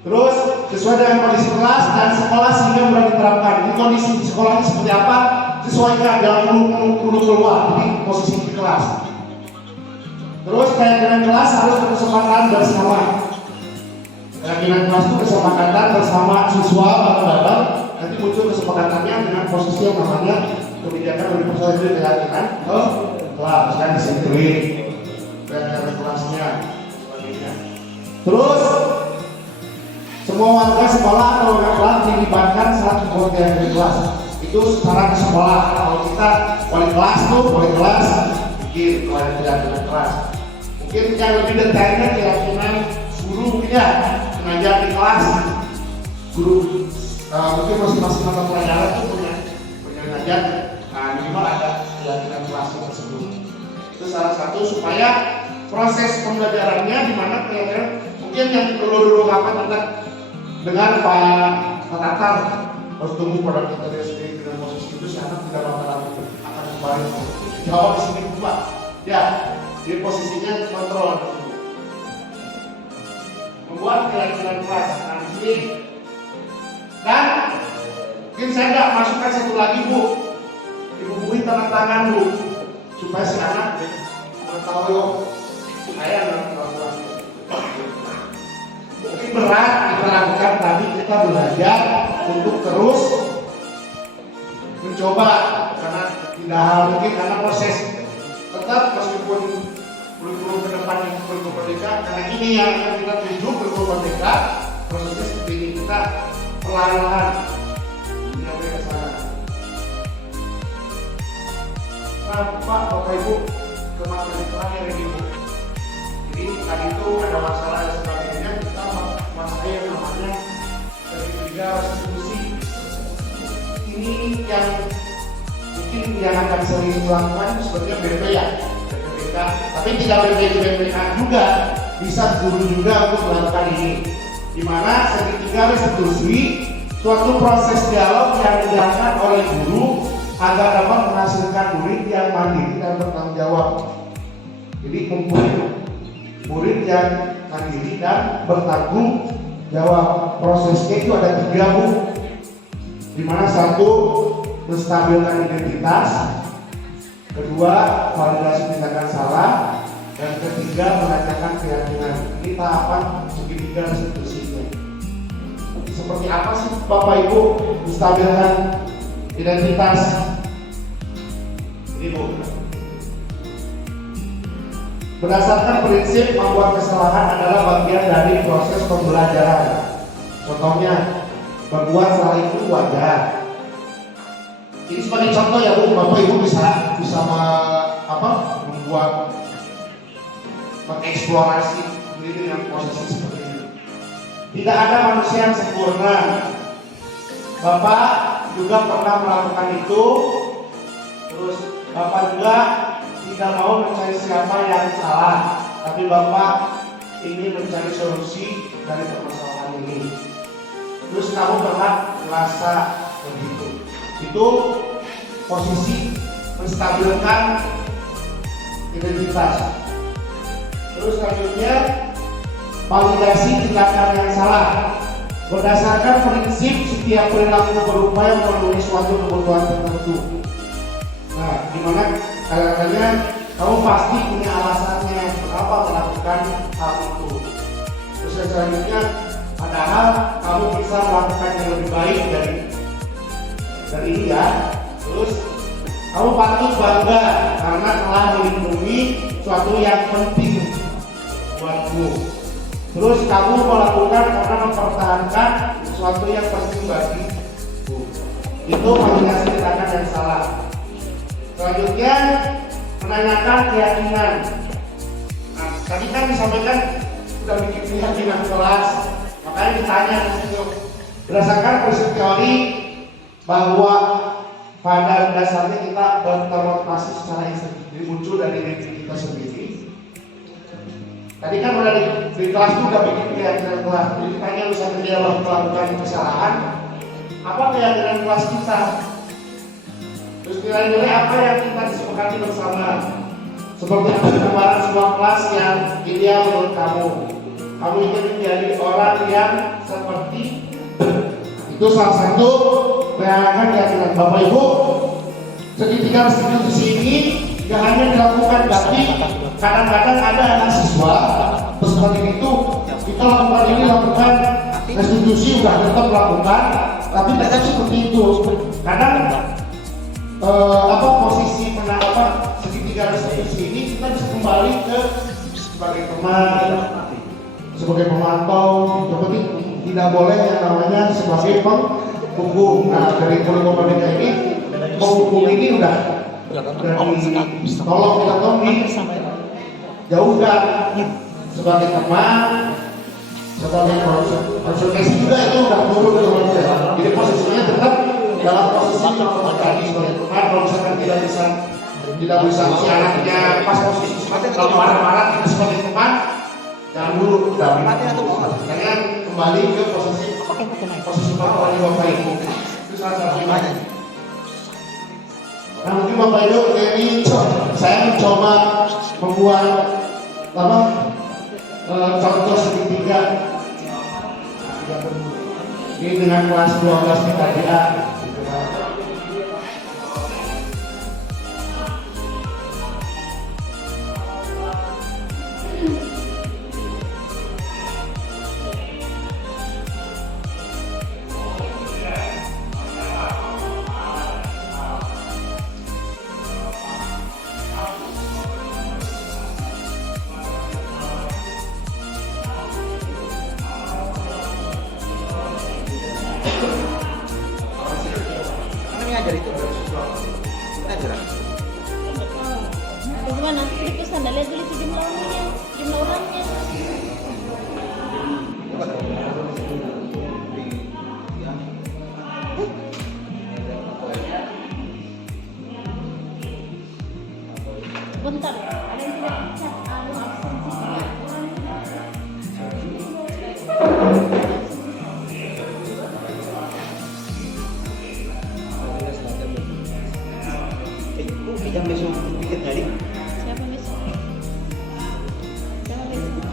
Terus sesuai dengan kondisi kelas dan sekolah sehingga mudah diterapkan. Ini kondisi di sekolahnya seperti apa? Sesuaikan dalam perlu keluar. Jadi posisi di kelas. Terus keyakinan kelas harus berkesempatan bersama. Keyakinan kelas itu kesepakatan bersama siswa bareng-bareng. Nanti muncul kesepakatannya dengan posisi yang namanya kebijakan universal itu keyakinan kelas dan disentuhin keyakinan kelasnya sebagainya. Terus semua warga sekolah atau warga kelas dilibatkan saat membuat keyakinan kelas. Itu secara ke sekolah. Kalau kita wali kelas tuh wali kelas bikin keyakinan kelas. Mungkin yang lebih detailnya keyakinan guru mungkin ya. Mengajar di kelas, guru mungkin masing-masing mata pelajaran itu punya ngajar, minimal ada keyakinan kelas tersebut. Itu salah satu supaya proses pembelajarannya di mana keyakinan mungkin yang perlu dulu kapan tentang dengan Pak Tatar harus tunggu pada kita sendiri dengan posisi itu siapa tidak bakal akan kembali jawab di sini Pak. Ya, di posisinya kontrol. Membuat keyakinan kelas nanti dan mungkin saya nggak masukkan satu lagi Bu, Ibu beri tanda tangan Bu supaya si anak tahu saya mungkin berat kita lakukan, tapi kita belajar untuk terus mencoba karena tidak mungkin karena proses tetap meskipun kurikulum ke depan yang kurikulum merdeka, karena ini yang akan kita tuju kurikulum merdeka, prosesnya seperti ini kita perlahan-lahan sampai ke sana. Nah, Pak, Bapak Ibu, ke materi terakhir ini Bu. Jadi tadi itu ada masalah dan sebagainya, kita masalah yang namanya segitiga restitusi. Ini yang mungkin yang akan sering dilakukan sebenarnya BP ya. Tapi tidak BPK juga bisa guru juga untuk melakukan ini, di mana segitiga restitusi suatu proses dialog yang dilakukan oleh guru agar dapat menghasilkan murid yang mandiri dan bertanggung jawab. Jadi murid yang mandiri dan bertanggung jawab. Prosesnya itu ada 3 Bu, di mana 1 menstabilkan identitas, kedua validasi tindakan salah, dan ketiga menanyakan keyakinan. Ini tahapan segitiga restitusinya. Seperti apa sih Bapak Ibu menstabilkan identitas? Ini Bu, berdasarkan prinsip membuat kesalahan adalah bagian dari proses pembelajaran. Contohnya, berbuat salah itu wajar. Ini sebagai contoh ya Bu, Bapak Ibu bisa membuat mengeksplorasi diri dengan posisi seperti ini. Tidak ada manusia yang sempurna. Bapak juga pernah melakukan itu. Terus Bapak juga tidak mau mencari siapa yang salah, tapi Bapak ingin mencari solusi dari permasalahan ini. Terus kamu pernah merasa begitu. Itu posisi menstabilkan identitas. Terus selanjutnya validasi tindakan yang salah. Berdasarkan prinsip setiap perilaku berupaya memenuhi suatu kebutuhan tertentu. Nah, dimana kadang-kadang kamu pasti punya alasannya kenapa melakukan hal itu. Terus selanjutnya, padahal kamu bisa melakukan yang lebih baik dari dia. Terus kamu patut bangga karena telah melindungi suatu yang penting buatmu. Terus kamu melakukan karena mempertahankan sesuatu yang penting bagimu. Itu validasi tindakan yang salah. Selanjutnya, menanyakan keyakinan. Nah, tadi kan disampaikan sudah bikin keyakinan kelas, makanya ditanya berdasarkan prinsip teori bahwa pada dasarnya kita bertermotivasi secara instan, jadi muncul dari diri kita sendiri. Tadi kan udah di kelas itu udah bikin keyakinan kelas, jadi ditanya misalnya dia melakukan kesalahan, apa keyakinan kelas kita? Terus nilai-nilai apa yang kita disepakati bersama? Seperti apa gambaran sebuah kelas yang ideal menurut kamu? Kamu ingin menjadi orang yang seperti itu. Salah satu menanyakan keyakinan. Bapak Ibu, segitiga restitusi ini tidak hanya dilakukan, tapi kadang-kadang ada anak siswa seperti itu kita lakukan restitusi udah tetap lakukan, tapi tetap seperti itu. Kadang posisi segitiga restitusi ini kita bisa kembali ke sebagai teman, sebagai pemantau, seperti tidak boleh yang namanya sebagai penghukum. Nah, dari kurikulum merdeka ini penghukum ini udah tolong kita jauhkan sebagai teman, sebagai konsultasi juga itu udah turun ke. Jadi posisinya tetap dalam posisi tadi sebagai teman. Kalau misalkan tidak bisa si anaknya pas posisi kalau marah-marah kita sebagai teman, jangan dulu karena kembali ke posisi Bapak Ibu. Itu salah satunya. Nah, mungkin Bapak Ibu ini saya mencoba membuat contoh segitiga ini dengan kelas 12 TKDA. Bagaimana? Di pesan lihat dulu itu jumlah orangnya. Bentar, ada yang tidak chat, Yang besok bikin hari. siapa besok? Siapa besok?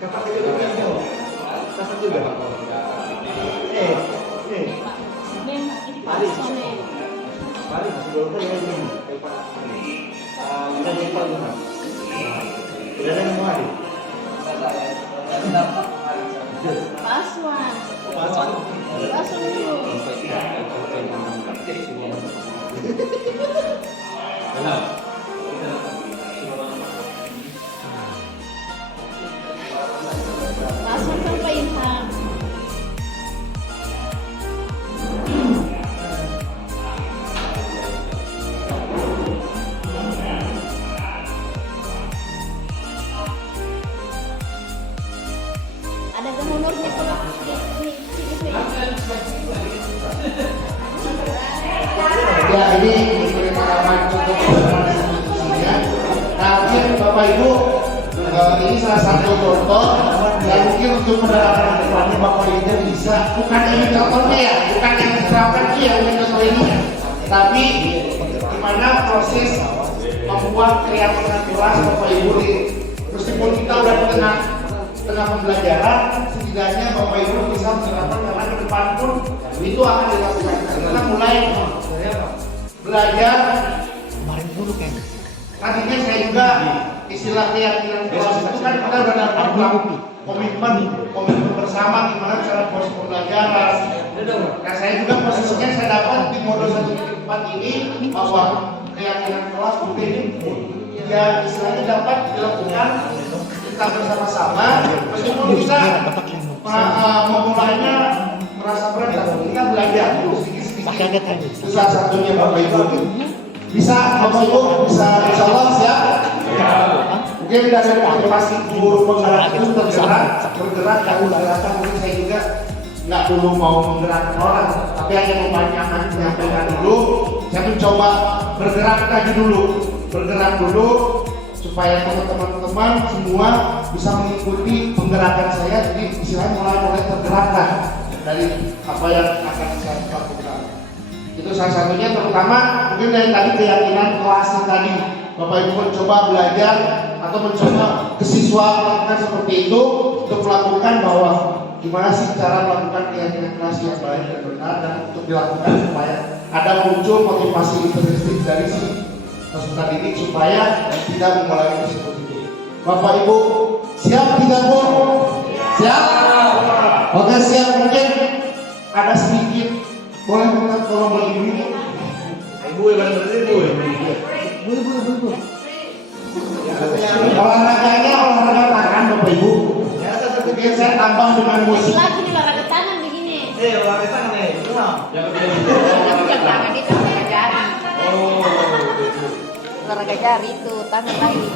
Kakak juga video. Kakak juga. Ben, ini Mari. personel. Mari masih dulu kan ini. Kita di Pak Mas. Tidak ada yang mau hari. Paswan. Paswan. Paswan dulu. Paswan sampai Ilham. Ada honornya kalau di sini. Ya ini pengalaman untuk institusinya. Nah mungkin Bapak Ibu ini salah satu contoh yang mungkin untuk penerapan depannya Bapak Ibu bisa bukan ini contohnya ya, bukan yang diterapkan ya ini contoh ini ya, tapi gimana proses membuat keyakinan kelas Bapak Ibu ini. Meskipun kita udah di tengah pembelajaran, setidaknya Bapak Ibu bisa menerapkan karena ke depan pun itu akan dilakukan. Kita mulai belajar kemarin dulu kan. Tadinya saya juga istilah keyakinan kelas itu kan kita udah dapat komitmen bersama gimana cara proses pembelajaran. Nah saya juga posisinya saya dapat di modul 1.4 ini bahwa keyakinan kelas mungkin ya istilahnya dapat dilakukan kita bersama-sama meskipun kita memulainya merasa berat tapi kita belajar dulu sedikit-sedikit. Itu salah satunya Bapak Ibu. Bisa Bapak Ibu bisa insyaallah siap? Mungkin dari motivasi guru penggerak itu bergerak dan gerakan mungkin saya juga nggak dulu mau menggerakkan orang tapi hanya membanyakan menyampaikan dulu. Saya mencoba bergerak dulu supaya teman-teman semua bisa mengikuti penggerakan saya, jadi istilahnya mulai tergerakkan dari apa yang akan saya lakukan. Itu salah satunya, terutama mungkin dari tadi keyakinan kelasnya tadi Bapak Ibu mencoba belajar atau mencoba ke siswa melakukan seperti itu untuk melakukan bahwa gimana sih cara melakukan keyakinan kelas yang baik dan benar dan untuk dilakukan supaya ada muncul motivasi intrinsik dari si peserta didik supaya tidak memulai seperti itu. Bapak Ibu siap tidak Bu? Siap? Oke siap, mungkin ada sedikit boleh minta tolong bagi ibu. Ibu yang berdiri Bu. Olahraganya olahraga tangan Bapak Ibu. Mungkin saya tambah dengan musik. Lagi nih olahraga tangan begini. Olahraga tangan nih, kenal? Yang tangan itu olahraga jari. Oh, Olahraga jari itu tangan lagi.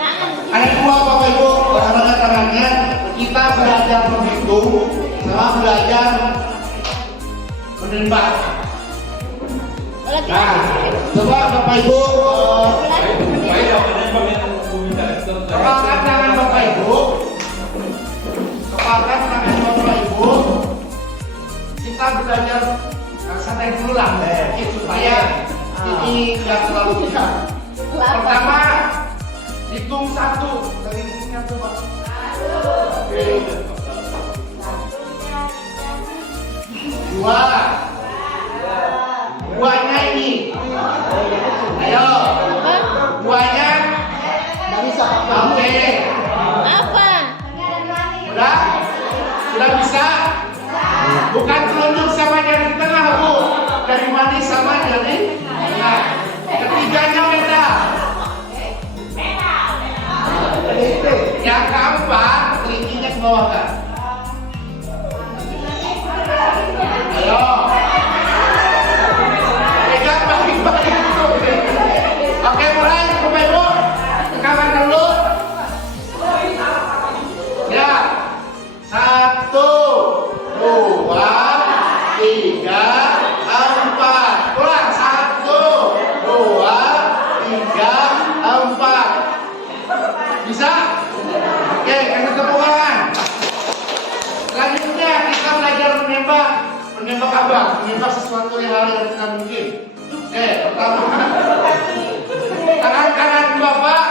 Tangan. Ada dua Bapak Ibu olahraga tangannya. Kita belajar menghitung sama belajar menembak. Nah, coba Bapak Ibu kepalkan tangan Bapak Ibu. Kepalkan tangan Bapak Ibu. Kita belajar santai dulu lah, supaya ini nggak terlalu besar. Pertama, hitung 1 dari hitungnya coba. Dua. Duanya ini. Ayo. Duanya. Nggak bisa. Oke. Apa? Udah? Sudah bisa? Bukan telunjuk sama jari tengah Bu. Dari manis sama jari tengah. Ketiganya beda. Yang keempat, kelingkingnya ke bawah kan? Ayo. Pegang baik-baik. Oke, mulai Bapak Ibu. Rekaman dulu. Ya. 1, 2, 3, 4. Ulang. 1, 2, 3, 4. Bisa? Oke, kasih tepuk tangan. Selanjutnya kita belajar menembak abang, menembak sesuatu hal yang tidak mungkin. Oke, pertama tangan kanan Bapak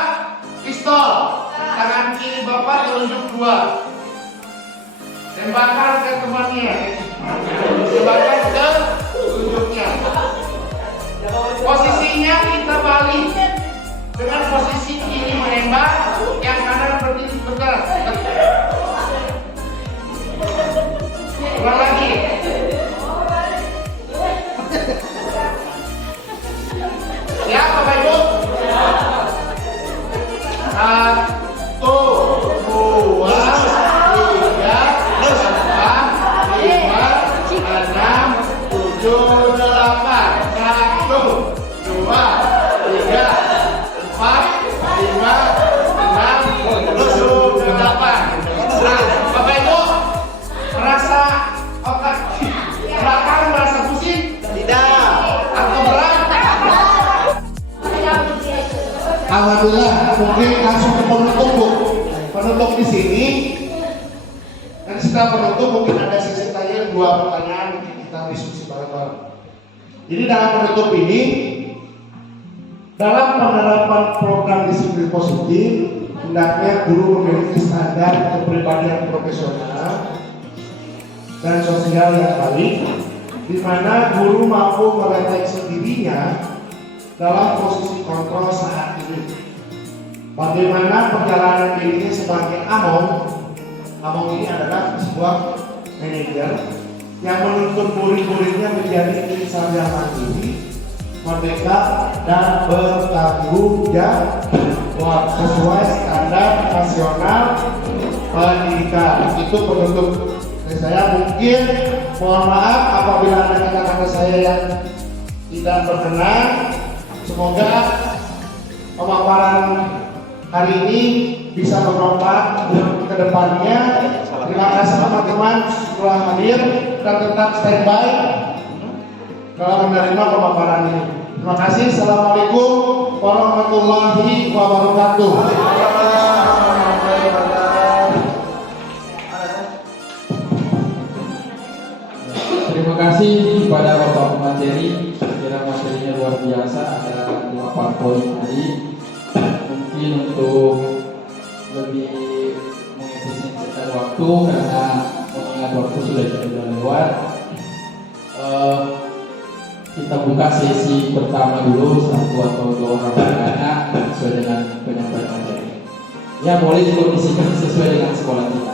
pistol, tangan kiri Bapak telunjuk 2. Tembakan ke temannya, tembakan ke telunjuknya. Posisinya kita balik dengan posisi kiri menembak, yang kanan berdiri bergerak. Ulang lagi. Ya, Bapak Ibu. 1, 2, 3, 4, 5, 6, 7, 8. 1, 2, 3, 4, 5, 6, 7, 8. sini. Dan setelah penutup mungkin ada sesi tanya 2 pertanyaan mungkin kita diskusi bareng-bareng. Jadi dalam penutup ini, dalam penerapan program disiplin positif, hendaknya guru memiliki standar kepribadian profesional dan sosial yang baik, di mana guru mampu merefleksi dirinya dalam posisi kontrol saat ini. Bagaimana perjalanan dirinya sebagai Among ini adalah sebuah manajer yang menuntut murid-muridnya menjadi insan yang mandiri, merdeka dan bertanggung jawab sesuai standar nasional pendidikan. Itu penutup dari saya. Mungkin mohon maaf apabila ada kata-kata saya yang tidak berkenan. Semoga pemaparan hari ini bisa bermanfaat ke depannya. Terima kasih teman-teman telah hadir dan tetap standby dalam menerima pemaparan ini. Terima kasih. Assalamualaikum warahmatullahi wabarakatuh. Terima kasih kepada Bapak Pemateri. Kira materinya luar biasa. Ada 8 poin tadi. Mungkin untuk lebih mengefisiensikan waktu karena mengingat waktu sudah lewat. Kita buka sesi pertama dulu, 1 atau 2 orang bertanya sesuai dengan penyampaian materi. Ya boleh dikondisikan sesuai dengan sekolah kita.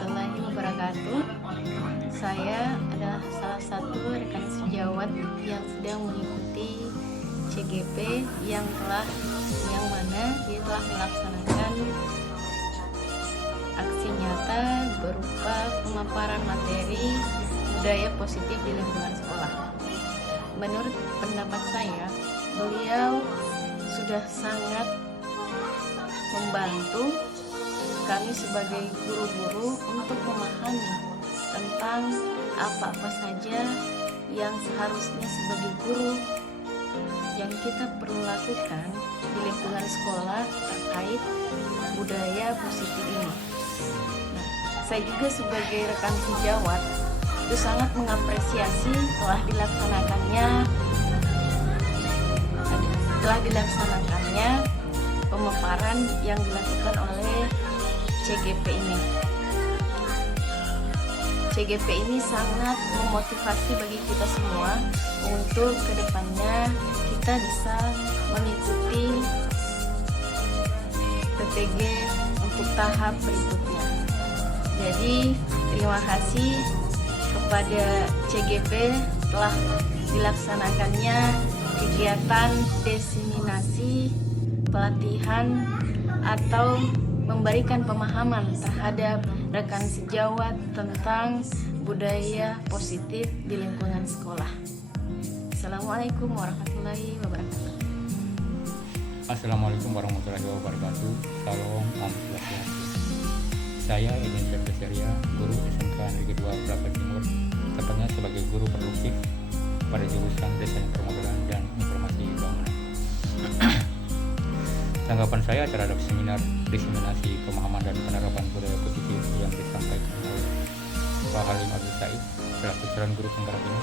warahmatullahi wabarakatuh. Saya adalah salah satu rekan sejawat yang sedang mengikuti CGP yang mana dia telah melaksanakan aksi nyata berupa pemaparan materi budaya positif di lingkungan sekolah. Menurut pendapat saya, beliau sudah sangat membantu kami sebagai guru-guru untuk memahami tentang apa-apa saja yang seharusnya sebagai guru yang kita perlu lakukan di lingkungan sekolah terkait budaya positif ini. Nah, saya juga sebagai rekan sejawat itu sangat mengapresiasi telah dilaksanakannya pemaparan yang dilakukan oleh CGP ini. CGP ini sangat memotivasi bagi kita semua untuk kedepannya kita bisa mengikuti PPG untuk tahap berikutnya. Jadi terima kasih kepada CGP telah dilaksanakannya kegiatan diseminasi pelatihan atau memberikan pemahaman terhadap rekan sejawat tentang budaya positif di lingkungan sekolah. Assalamualaikum warahmatullahi wabarakatuh. Assalamualaikum warahmatullahi wabarakatuh. Salam, Om Swastiastu. Saya Edin Serpeseria, guru SMK Negeri 2 Kelapa Timur, tepatnya sebagai guru produktif pada jurusan Desain Permodalan dan Informasi Bangunan. Tanggapan saya terhadap seminar diseminasi pemahaman dan penerapan budaya positif yang disampaikan oleh Pak Halim Abdul Said selaku calon guru penggerak ini,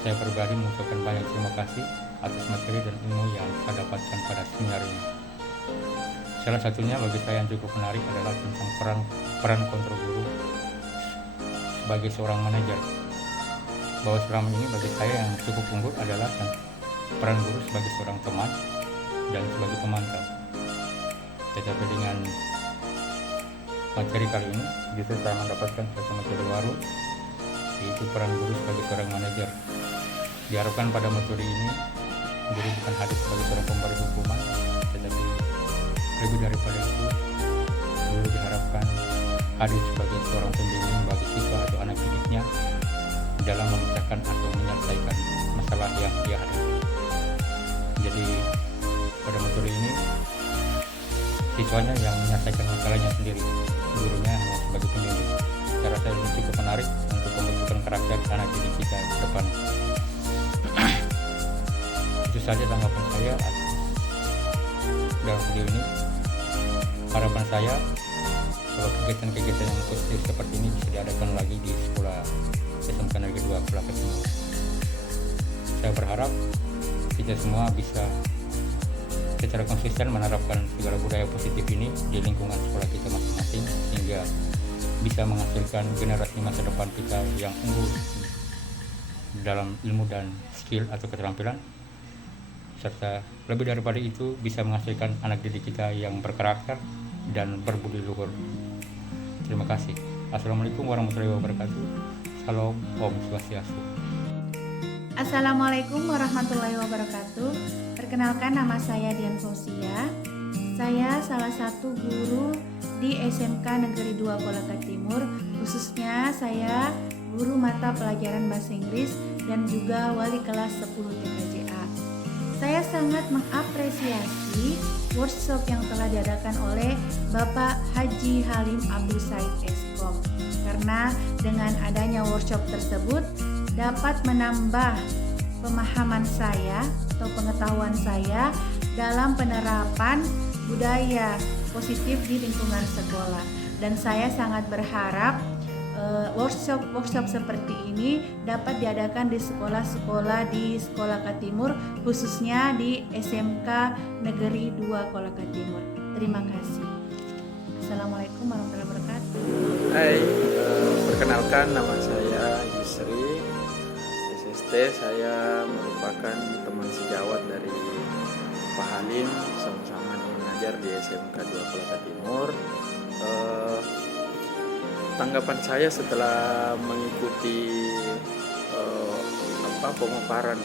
saya pribadi mengucapkan banyak terima kasih atas materi dan ilmu yang saya dapatkan pada seminar ini. Salah satunya bagi saya yang cukup menarik adalah tentang peran kontrol guru sebagai seorang manajer. Bahwa selama ini bagi saya yang cukup unggul adalah peran guru sebagai seorang teman dan sebagai pemantau. Tetapi dengan materi kali ini justru saya mendapatkan satu materi baru, yaitu peran guru sebagai seorang manajer. Diharapkan pada materi ini guru bukan hadir sebagai seorang pemberi hukuman, tetapi lebih daripada itu guru diharapkan hadir sebagai seorang pembimbing bagi siswa atau anak didiknya dalam memecahkan atau menyelesaikan masalah yang dia hadapi. Jadi pada materi ini siswanya yang menyelesaikan masalahnya sendiri, gurunya hanya sebagai pembimbing. Saya rasa ini cukup menarik untuk pembentukan karakter anak didik kita ke depan. Itu saja tanggapan saya dalam video ini. Harapan saya bahwa kegiatan-kegiatan yang positif seperti ini bisa diadakan lagi di sekolah SMK Negeri 2 Kelapa Timur. Saya berharap kita semua bisa secara konsisten menerapkan segala budaya positif ini di lingkungan sekolah kita masing-masing sehingga bisa menghasilkan generasi masa depan kita yang unggul dalam ilmu dan skill atau keterampilan, serta lebih daripada itu bisa menghasilkan anak didik kita yang berkarakter dan berbudi luhur. Terima kasih. Assalamualaikum warahmatullahi wabarakatuh. Salam, Om Swastiastu. Assalamualaikum warahmatullahi wabarakatuh. Perkenalkan, nama saya Dian Fausia. Saya salah satu guru di SMK Negeri 2 Kolaka Timur. Khususnya saya guru mata pelajaran bahasa Inggris dan juga wali kelas 10 TKJA. Saya sangat mengapresiasi workshop yang telah diadakan oleh Bapak Haji Halim Abdul Said Eskom, karena dengan adanya workshop tersebut dapat menambah pemahaman saya atau pengetahuan saya dalam penerapan budaya positif di lingkungan sekolah. Dan saya sangat berharap workshop seperti ini dapat diadakan di sekolah-sekolah di Kolaka Timur, khususnya di SMK Negeri 2 Kolaka Timur. Terima kasih. Assalamualaikum warahmatullahi wabarakatuh. Hai, perkenalkan nama saya Yusri SST. Saya merupakan teman sejawat dari Pak Halim, sama-sama mengajar di SMK 2 Kolaka Timur. tanggapan saya setelah mengikuti pemaparan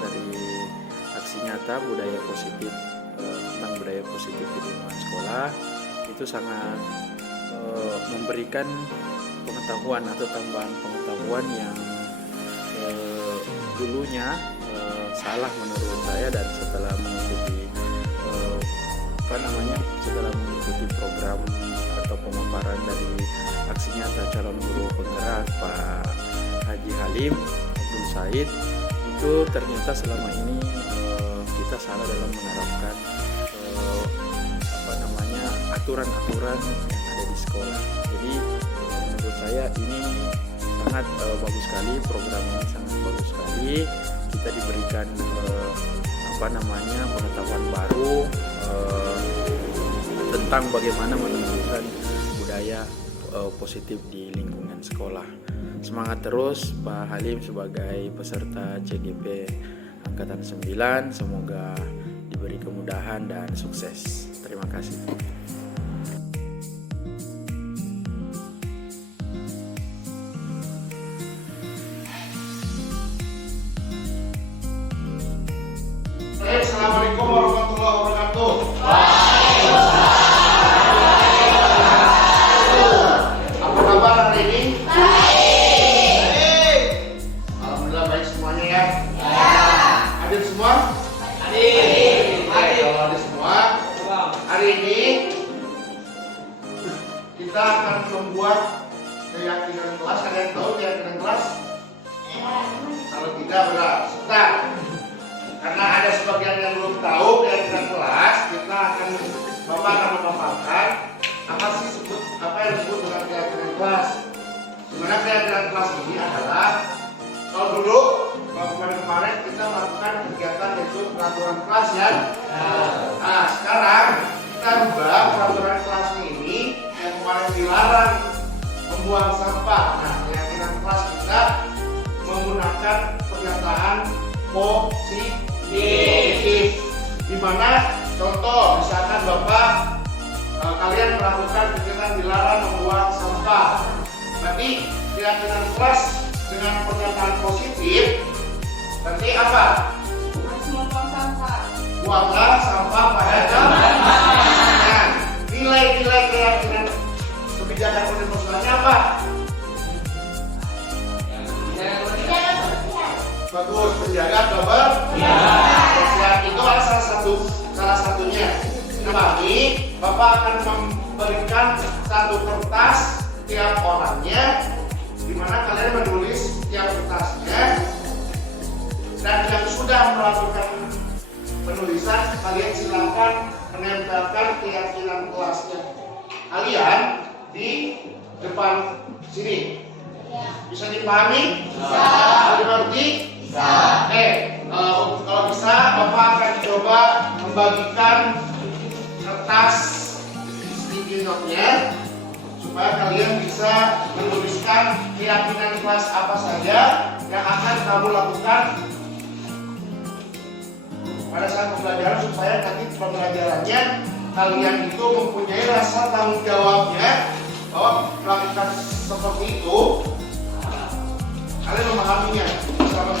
dari aksi nyata budaya positif tentang budaya positif di lingkungan sekolah, itu sangat memberikan pengetahuan atau tambahan pengetahuan yang dulunya salah menurut saya. Dan setelah mengikuti setelah mengikuti program atau pemaparan dari aksi nyata calon guru penggerak Pak Haji Halim Abdul Said, itu ternyata selama ini kita salah dalam menerapkan aturan-aturan yang ada di sekolah. Jadi menurut saya ini sangat bagus sekali, program ini sangat bagus sekali. Kita diberikan pengetahuan baru tentang bagaimana menumbuhkan budaya positif di lingkungan sekolah. Semangat terus Pak Halim sebagai peserta CGP Angkatan 9, semoga diberi kemudahan dan sukses. Terima kasih. Assalamualaikum warahmatullahi wabarakatuh. Apa kabar hari ini? Baik. Alhamdulillah baik semuanya ya. Hadir semua? Hadir. Kalau hadir semua, hari ini kita akan membuat keyakinan kelas. Ada yang tahu keyakinan kelas? Kalau tidak berat. Sebentar. Karena ada sebagian yang belum tahu keyakinan kelas, kita akan memaparkan apa yang disebut dengan keyakinan kelas. Sebenarnya keyakinan kelas ini adalah, kalau dulu kemarin kita melakukan kegiatan yaitu peraturan kelas ya. Nah sekarang kita rubah peraturan kelas ini yang kemarin dilarang membuang sampah. Nah keyakinan kelas kita menggunakan pernyataan positif. Di mana contoh misalkan Bapak kalian melakukan kegiatan dilarang membuang sampah. Berarti keyakinan kelas dengan pernyataan positif berarti apa? Harus membuang sampah. Buanglah sampah pada tempatnya. Nilai-nilai keyakinan kebijakan universalnya apa? Bagus, penjaga kebersihan itu adalah salah satunya. Kembali, Bapak akan memberikan satu kertas tiap orangnya, di mana kalian menulis tiap kertasnya, dan yang sudah melakukan penulisan kalian silakan menempelkan keyakinan kelasnya kalian di depan sini. Bisa dipahami? Bisa. Dimengerti? Bisa. Kalau bisa, Bapak akan coba membagikan kertas sticky note-nya supaya kalian bisa menuliskan keyakinan kelas apa saja yang akan kamu lakukan pada saat pembelajaran, supaya nanti pembelajarannya kalian itu mempunyai rasa tanggung jawabnya bahwa melakukan seperti itu kalian memahaminya. Selamat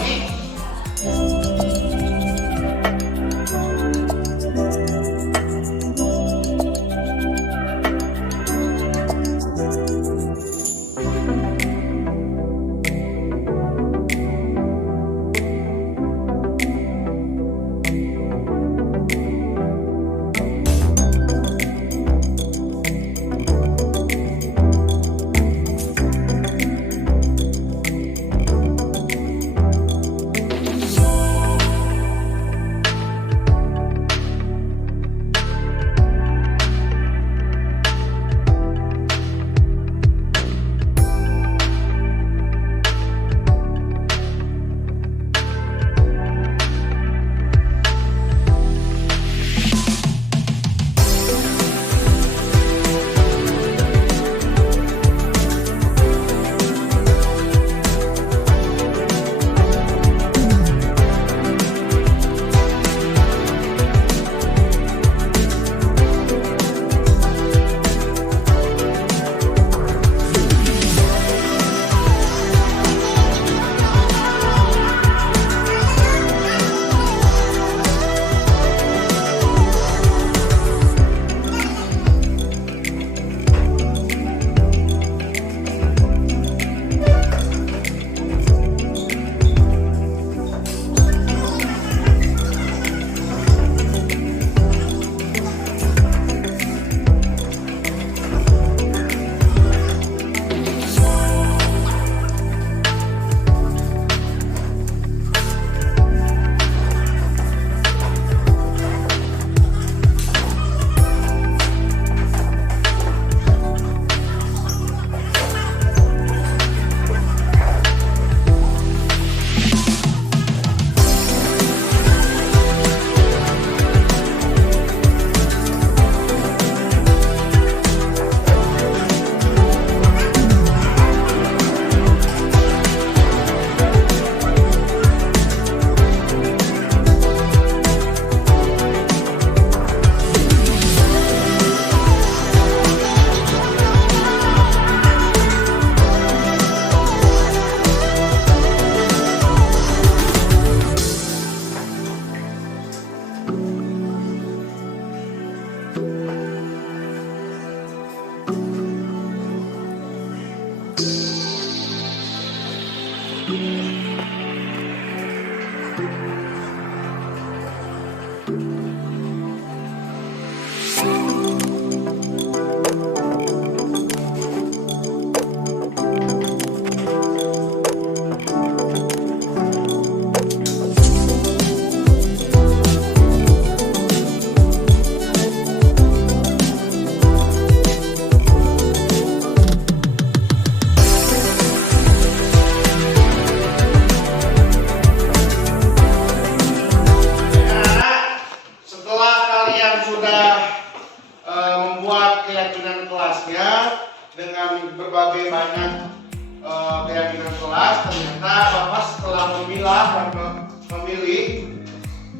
memilah dan memilih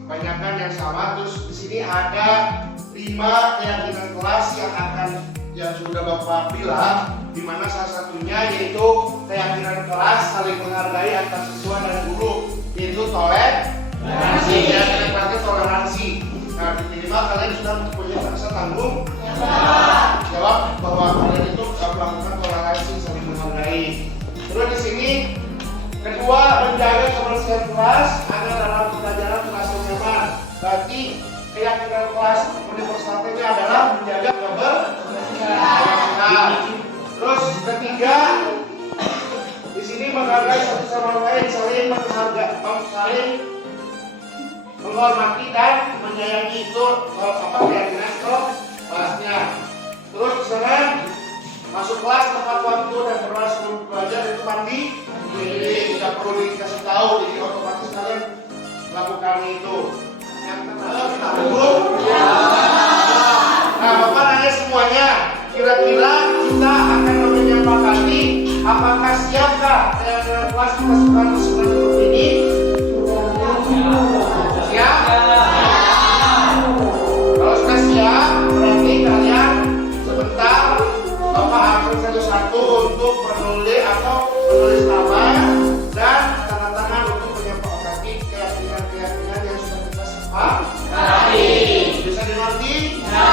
kebanyakan yang sama. Terus di sini ada 5 keyakinan kelas yang sudah Bapak pilih, di mana salah satunya yaitu keyakinan kelas saling menghargai antar siswa dan guru, yaitu toleransi. Keyakinan kelasnya toleransi. Nah, minimal kalian sudah mempunyai rasa tanggung jawab bahwa kalian itu melakukan toleransi saling menghargai. Terus di sini kedua, menjaga kebersihan kelas agar dalam pembelajaran terasa nyaman. Berarti keyakinan kelas universal ini adalah menjaga kebersihan. Terus ketiga, di sini menghargai satu sama lain, saling saling menghormati dan menyayangi, itu keyakinan kelasnya. Terus misalnya masuk kelas tepat waktu dan berbalas sebelum belajar itu mandi. Jadi tidak perlu dikasih tahu, jadi otomatis kalian melakukan itu. Yang nah, Bapak nanya semuanya, kira-kira kita akan menyepakati apakah siapkah kelas kita sekarang seperti ini? Siap? Kalau sudah siap, berarti kalian sebentar Bapak akan satu-satu untuk menulis nama dan tanda tangan untuk menyepakati keyakinan yang sudah kita sepakati. Bisa dimengerti? Ya.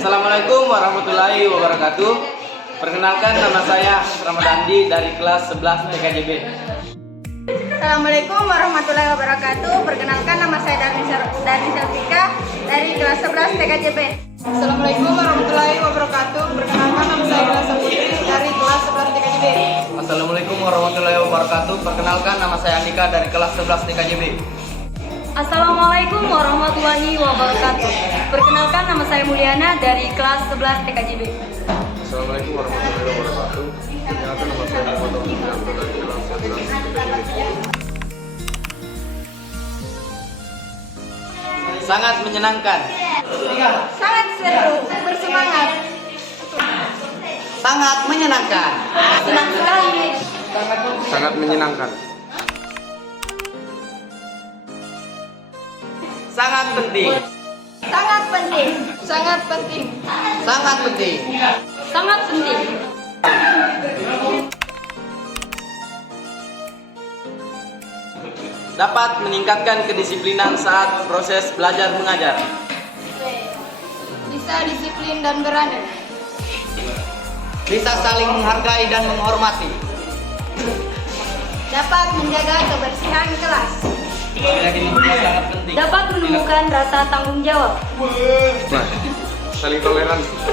Assalamualaikum warahmatullahi wabarakatuh. Perkenalkan, nama saya Ramadandi dari kelas 11 TKJB. Assalamualaikum warahmatullahi wabarakatuh. Perkenalkan, nama saya Darni Selvika dari kelas 11 TKJB. Assalamualaikum warahmatullahi wabarakatuh. Perkenalkan, nama saya Glasa Putri dari kelas 11 TKJB. Assalamualaikum warahmatullahi wabarakatuh. Perkenalkan, nama saya Andika dari kelas 11 TKJB. Assalamualaikum warahmatullahi wabarakatuh. Perkenalkan, nama saya Mulyana dari kelas 11 TKJB. Assalamualaikum warahmatullahi wabarakatuh. Perkenalkan, nama saya Muhammad Widianto dari kelas 11 TKJB. Sangat menyenangkan. Sangat seru, bersemangat. Sangat menyenangkan. Senang sekali. Sangat menyenangkan. Sangat penting. Sangat penting. Sangat penting. Sangat penting. Sangat penting. Dapat meningkatkan kedisiplinan saat proses belajar mengajar. Bisa disiplin dan berani. Bisa saling menghargai dan menghormati. Dapat menjaga kebersihan kelas. Sangat penting. Dapat menemukan rasa tanggung jawab. Saling toleransi.